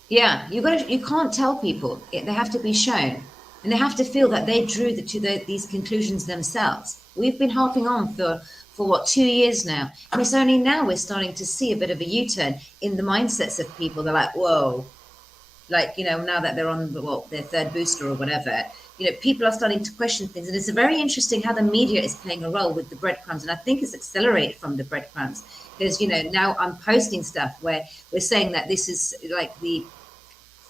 Yeah, you can't tell people. They have to be shown, and they have to feel that they drew these conclusions themselves. We've been harping on for what, 2 years now, and it's only now we're starting to see a bit of a U-turn in the mindsets of people. They're like, whoa, like, now that they're on their third booster or whatever, people are starting to question things, and it's very interesting how the media is playing a role with the breadcrumbs, and I think it's accelerated from the breadcrumbs because now I'm posting stuff where we're saying that this is like the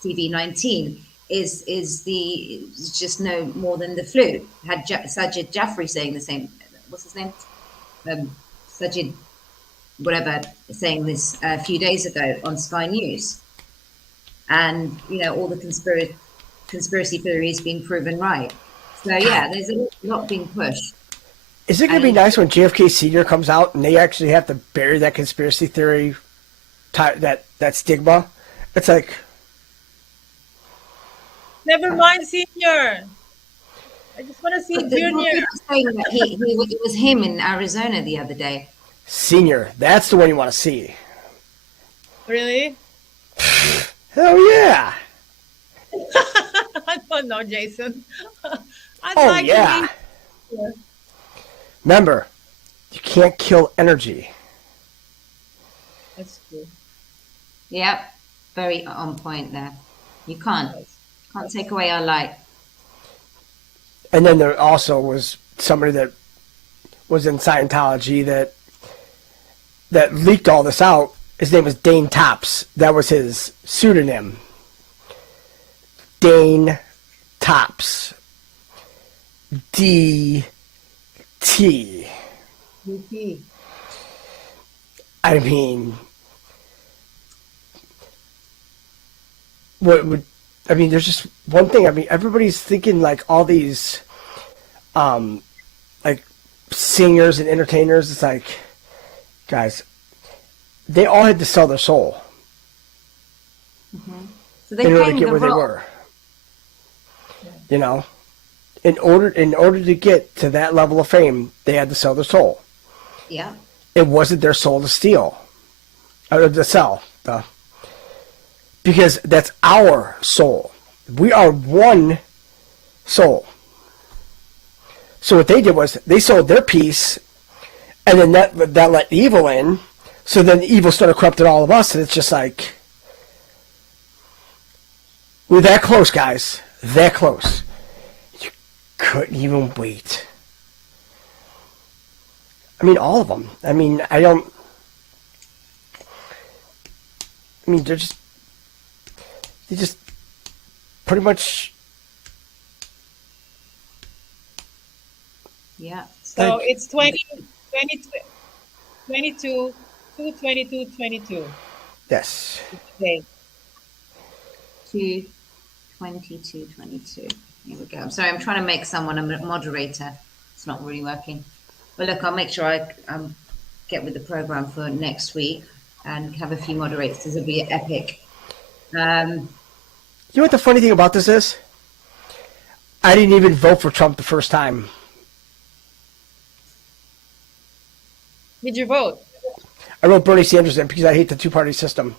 CV-19 is just no more than the flu. I had Sajid Jaffrey saying the same. What's his name? Sajid, whatever, saying this a few days ago on Sky News, and all the conspiracy theories being proven right. So yeah, there's a lot being pushed. Is it going to be nice when JFK Sr. comes out and they actually have to bury that conspiracy theory, that stigma? It's like, Never mind, Senior. I just want to see Junior. Saying that it was him in Arizona the other day. Senior, that's the one you want to see. Really? Hell yeah. I don't know, Jason. Oh, yeah. Remember, you can't kill energy. That's true. Yep, very on point there. You can't take away our light. And then there also was somebody that was in Scientology that leaked all this out. His name was Dane Tops. That was his pseudonym. Dane Tops. DT. DT. I mean, there's just one thing. I mean, everybody's thinking like all these, like singers and entertainers. It's like, guys, they all had to sell their soul. Mm-hmm. So they in order to came get the where they role. were. You know, in order to get to that level of fame, they had to sell their soul. Yeah. It wasn't their soul to steal, or to sell, because that's our soul. We are one soul. So what they did was they sold their piece, and then that let evil in. So then evil started corrupting all of us, and it's just like, we're that close, guys. That close. You couldn't even wait. I mean, all of them. I mean, they just pretty much. Yeah. So it's 22, 22. Yes. Okay. 22. Here we go. I'm sorry, I'm trying to make someone a moderator. It's not really working. But look, I'll make sure I get with the program for next week and have a few moderators. It'll be epic. You know what the funny thing about this is? I didn't even vote for Trump the first time. Did you vote? I wrote Bernie Sanders in because I hate the two-party system.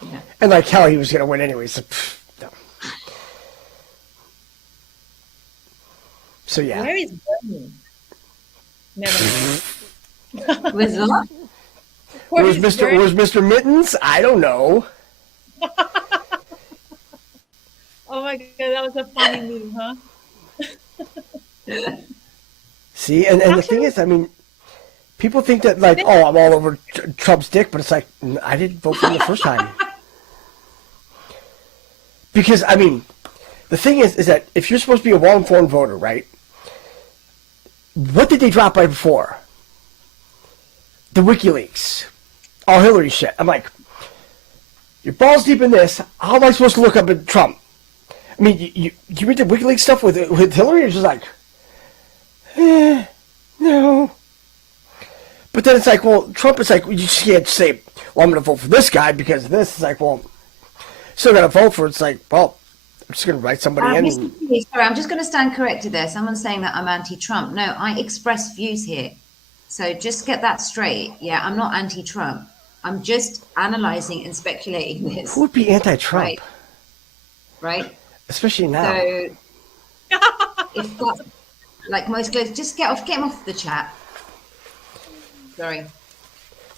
Yeah. And like hell, he was going to win anyway. So, no. So yeah. Where is Bernie? Never mind. With what? Where's Mr. Mittens? I don't know. Oh my god, that was a funny move, huh? See, and the thing is, I mean, people think that like, oh, I'm all over Trump's dick, but it's like, I didn't vote for him the first time. Because, I mean, the thing is that if you're supposed to be a well-informed voter, right? What did they drop right before? The WikiLeaks. All Hillary shit. I'm like, you're balls deep in this. How am I supposed to look up at Trump? I mean, you read the WikiLeaks stuff with Hillary? It's just like, no. But then it's like, well, Trump is like, you just can't say, well, I'm going to vote for this guy because of this. It's like, well, still got to vote for it. It's like, well, I'm just going to write somebody in. Sorry, I'm just going to stand corrected there. Someone's saying that I'm anti-Trump. No, I express views here. So just get that straight. Yeah, I'm not anti-Trump. I'm just analyzing and speculating Who this. would be anti-Trump? Right. Right. Especially now. So if that's like most close, just get him off the chat. Sorry.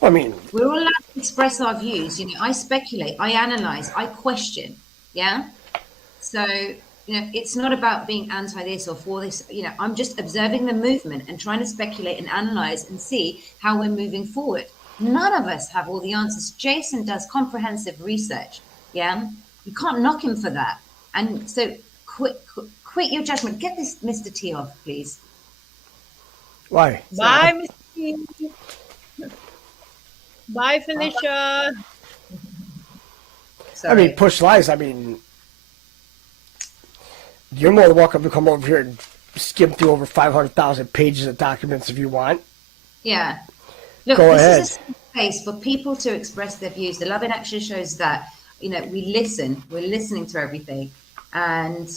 I mean, We're all allowed to express our views. I speculate, I analyze, I question. Yeah. So, it's not about being anti this or for this. I'm just observing the movement and trying to speculate and analyze and see how we're moving forward. None of us have all the answers. Jason does comprehensive research. Yeah. You can't knock him for that. And so quit your judgment. Get this Mr. T off, please. why? Bye, Miss T. Bye, Felicia. I mean, push lies. I mean, you're more than welcome to come over here and skim through over 500,000 pages of documents if you want. Yeah. Look, Go this ahead. is a space for people to express their views. The Love in Action shows that, we listen. We're listening to everything. And,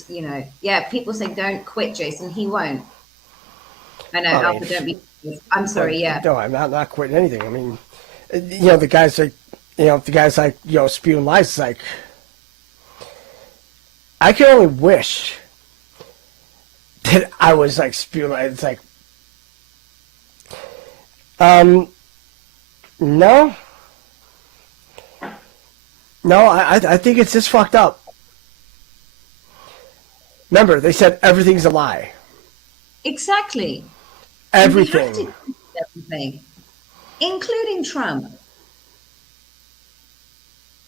people say, don't quit, Jason. He won't. I know, Alpha, don't be. I'm sorry, yeah. No, I'm not quitting anything. I mean, the guys like, spewing lies, it's like, I can only wish that I was like spewing lies. It's like, no, I think it's just fucked up. Remember, they said everything's a lie. Exactly. Everything. We have to do everything, including Trump.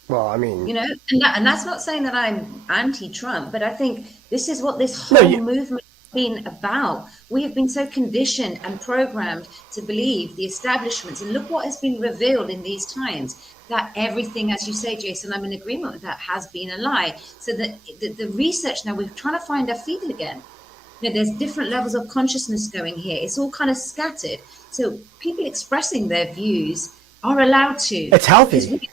Well, I mean, and that's not saying that I'm anti-Trump, but I think this is what this whole movement has been about. We have been so conditioned and programmed to believe the establishments, and look what has been revealed in these times, that everything, as you say, Jason, I'm in agreement with that, has been a lie. So that the research now, we're trying to find our feet again. There's different levels of consciousness going here. It's all kind of scattered. So people expressing their views are allowed to. It's healthy.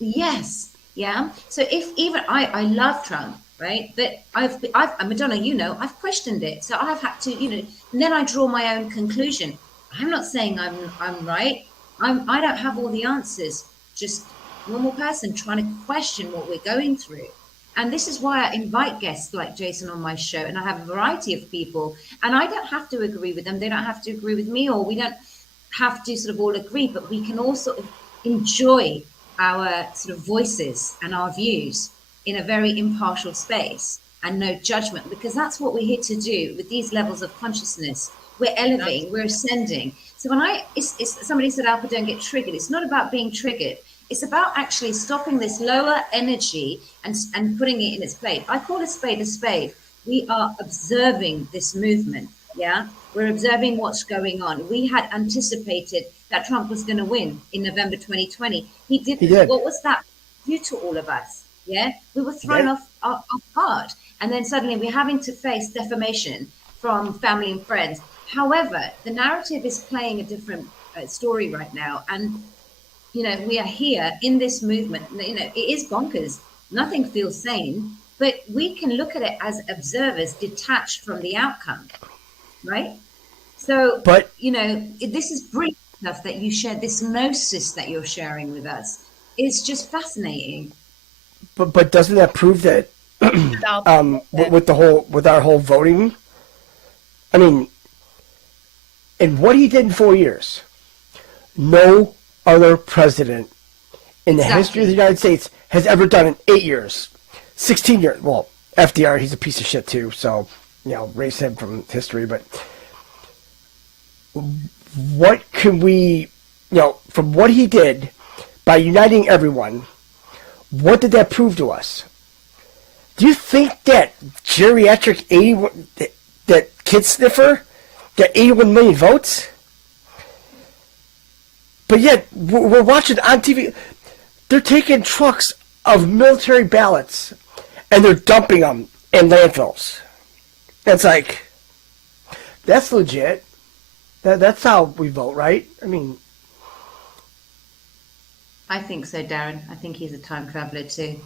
Yes. Yeah. So if even I love Trump, right? But I've Madonna, I've questioned it. So I've had to, and then I draw my own conclusion. I'm not saying I'm right. I don't have all the answers. Just a normal person trying to question what we're going through. And this is why I invite guests like Jason on my show, and I have a variety of people, and I don't have to agree with them. They don't have to agree with me, or we don't have to sort of all agree, but we can all sort of enjoy our sort of voices and our views in a very impartial space and no judgment, because that's what we're here to do with these levels of consciousness. We're elevating, we're ascending. So when somebody said, Alpha, don't get triggered. It's not about being triggered. It's about actually stopping this lower energy and putting it in its place. I call a spade a spade. We are observing this movement. Yeah, we're observing what's going on. We had anticipated that Trump was going to win in November 2020. He didn't. He did. What was that due to all of us? Yeah, we were thrown off guard, and then suddenly we're having to face defamation from family and friends. However, the narrative is playing a different story right now, and we are here in this movement. It is bonkers. Nothing feels sane, but we can look at it as observers detached from the outcome, right? So, but this is brilliant enough that you shared this gnosis that you're sharing with us. It's just fascinating. But doesn't that prove that with our whole voting? I mean, and what he did in 4 years, no other president in the history of the United States has ever done in 8 years, 16 years. Well, FDR, he's a piece of shit too, so erase him from history. But what can we, from what he did by uniting everyone, what did that prove to us? Do you think that geriatric 81, that kid sniffer, got 81 million votes? But yet, we're watching on TV, they're taking trucks of military ballots and they're dumping them in landfills. It's like, that's legit. That's how we vote, right? I mean, I think so, Darren. I think he's a time traveler too.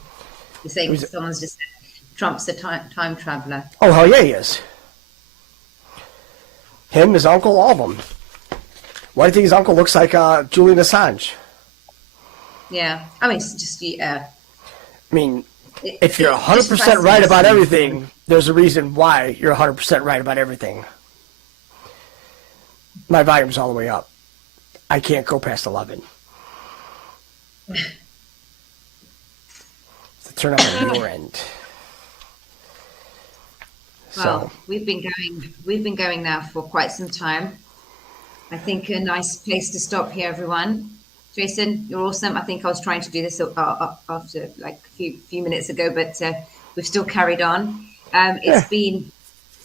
You say someone's just said Trump's a time traveler. Oh, hell yeah, he is. Him, his uncle, all of them. Why do you think his uncle looks like Julian Assange? Yeah. I mean, it's just I mean, if you're it just 100% right fascinates about me. everything, there's a reason why you're 100% right about everything. My volume's all the way up. I can't go past 11. So turn on your end. Well, So, we've been going now for quite some time. I think a nice place to stop here, everyone. Jason, you're awesome. I think I was trying to do this after like a few minutes ago, but we've still carried on. It's yeah, been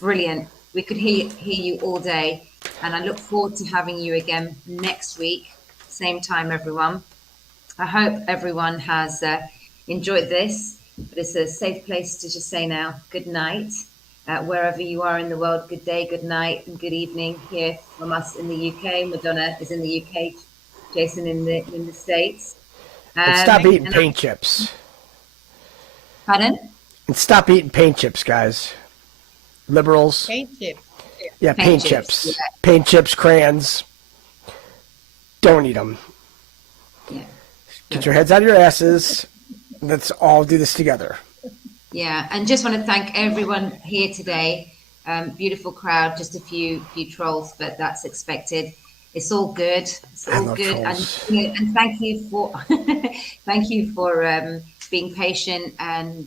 brilliant. We could hear you all day, and I look forward to having you again next week, same time, everyone. I hope everyone has enjoyed this, but it's a safe place to just say now good night. Wherever you are in the world, good day, good night, and good evening here from us in the UK. Madonna is in the UK, Jason in the States. and stop eating And paint chips. pardon? And stop eating paint chips, guys. Liberals. Paint chips. Yeah, Paint paint chips. chips. Paint chips, crayons. Don't eat them. Yeah. Get your heads out of your asses. Let's all do this together. Yeah, and just want to thank everyone here today. Beautiful crowd, just a few trolls, but that's expected. It's all good. It's I all love good, trolls. and thank you for thank you for being patient and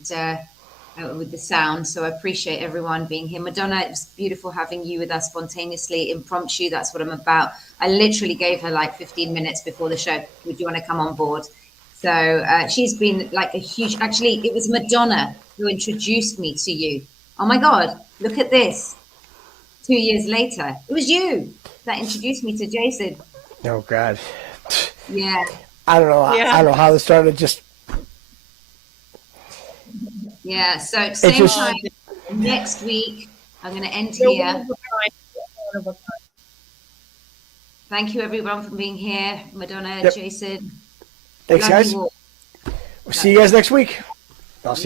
with the sound. So I appreciate everyone being here. Madonna, it was beautiful having you with us spontaneously, impromptu. That's what I'm about. I literally gave her like 15 minutes before the show. Would you want to come on board? So she's been like a huge. Actually, it was Madonna who introduced me to you. Oh my God! Look at this. 2 years later, it was you that introduced me to Jason. Oh, God. Yeah, I don't know. Yeah. I don't know how this started. Just yeah. So it same just time next week. I'm going to end You're here. one of a kind. You're one of a kind. Thank you everyone for being here. Madonna, Yep. Jason. Thanks, Love guys. you all. We'll see you guys next week.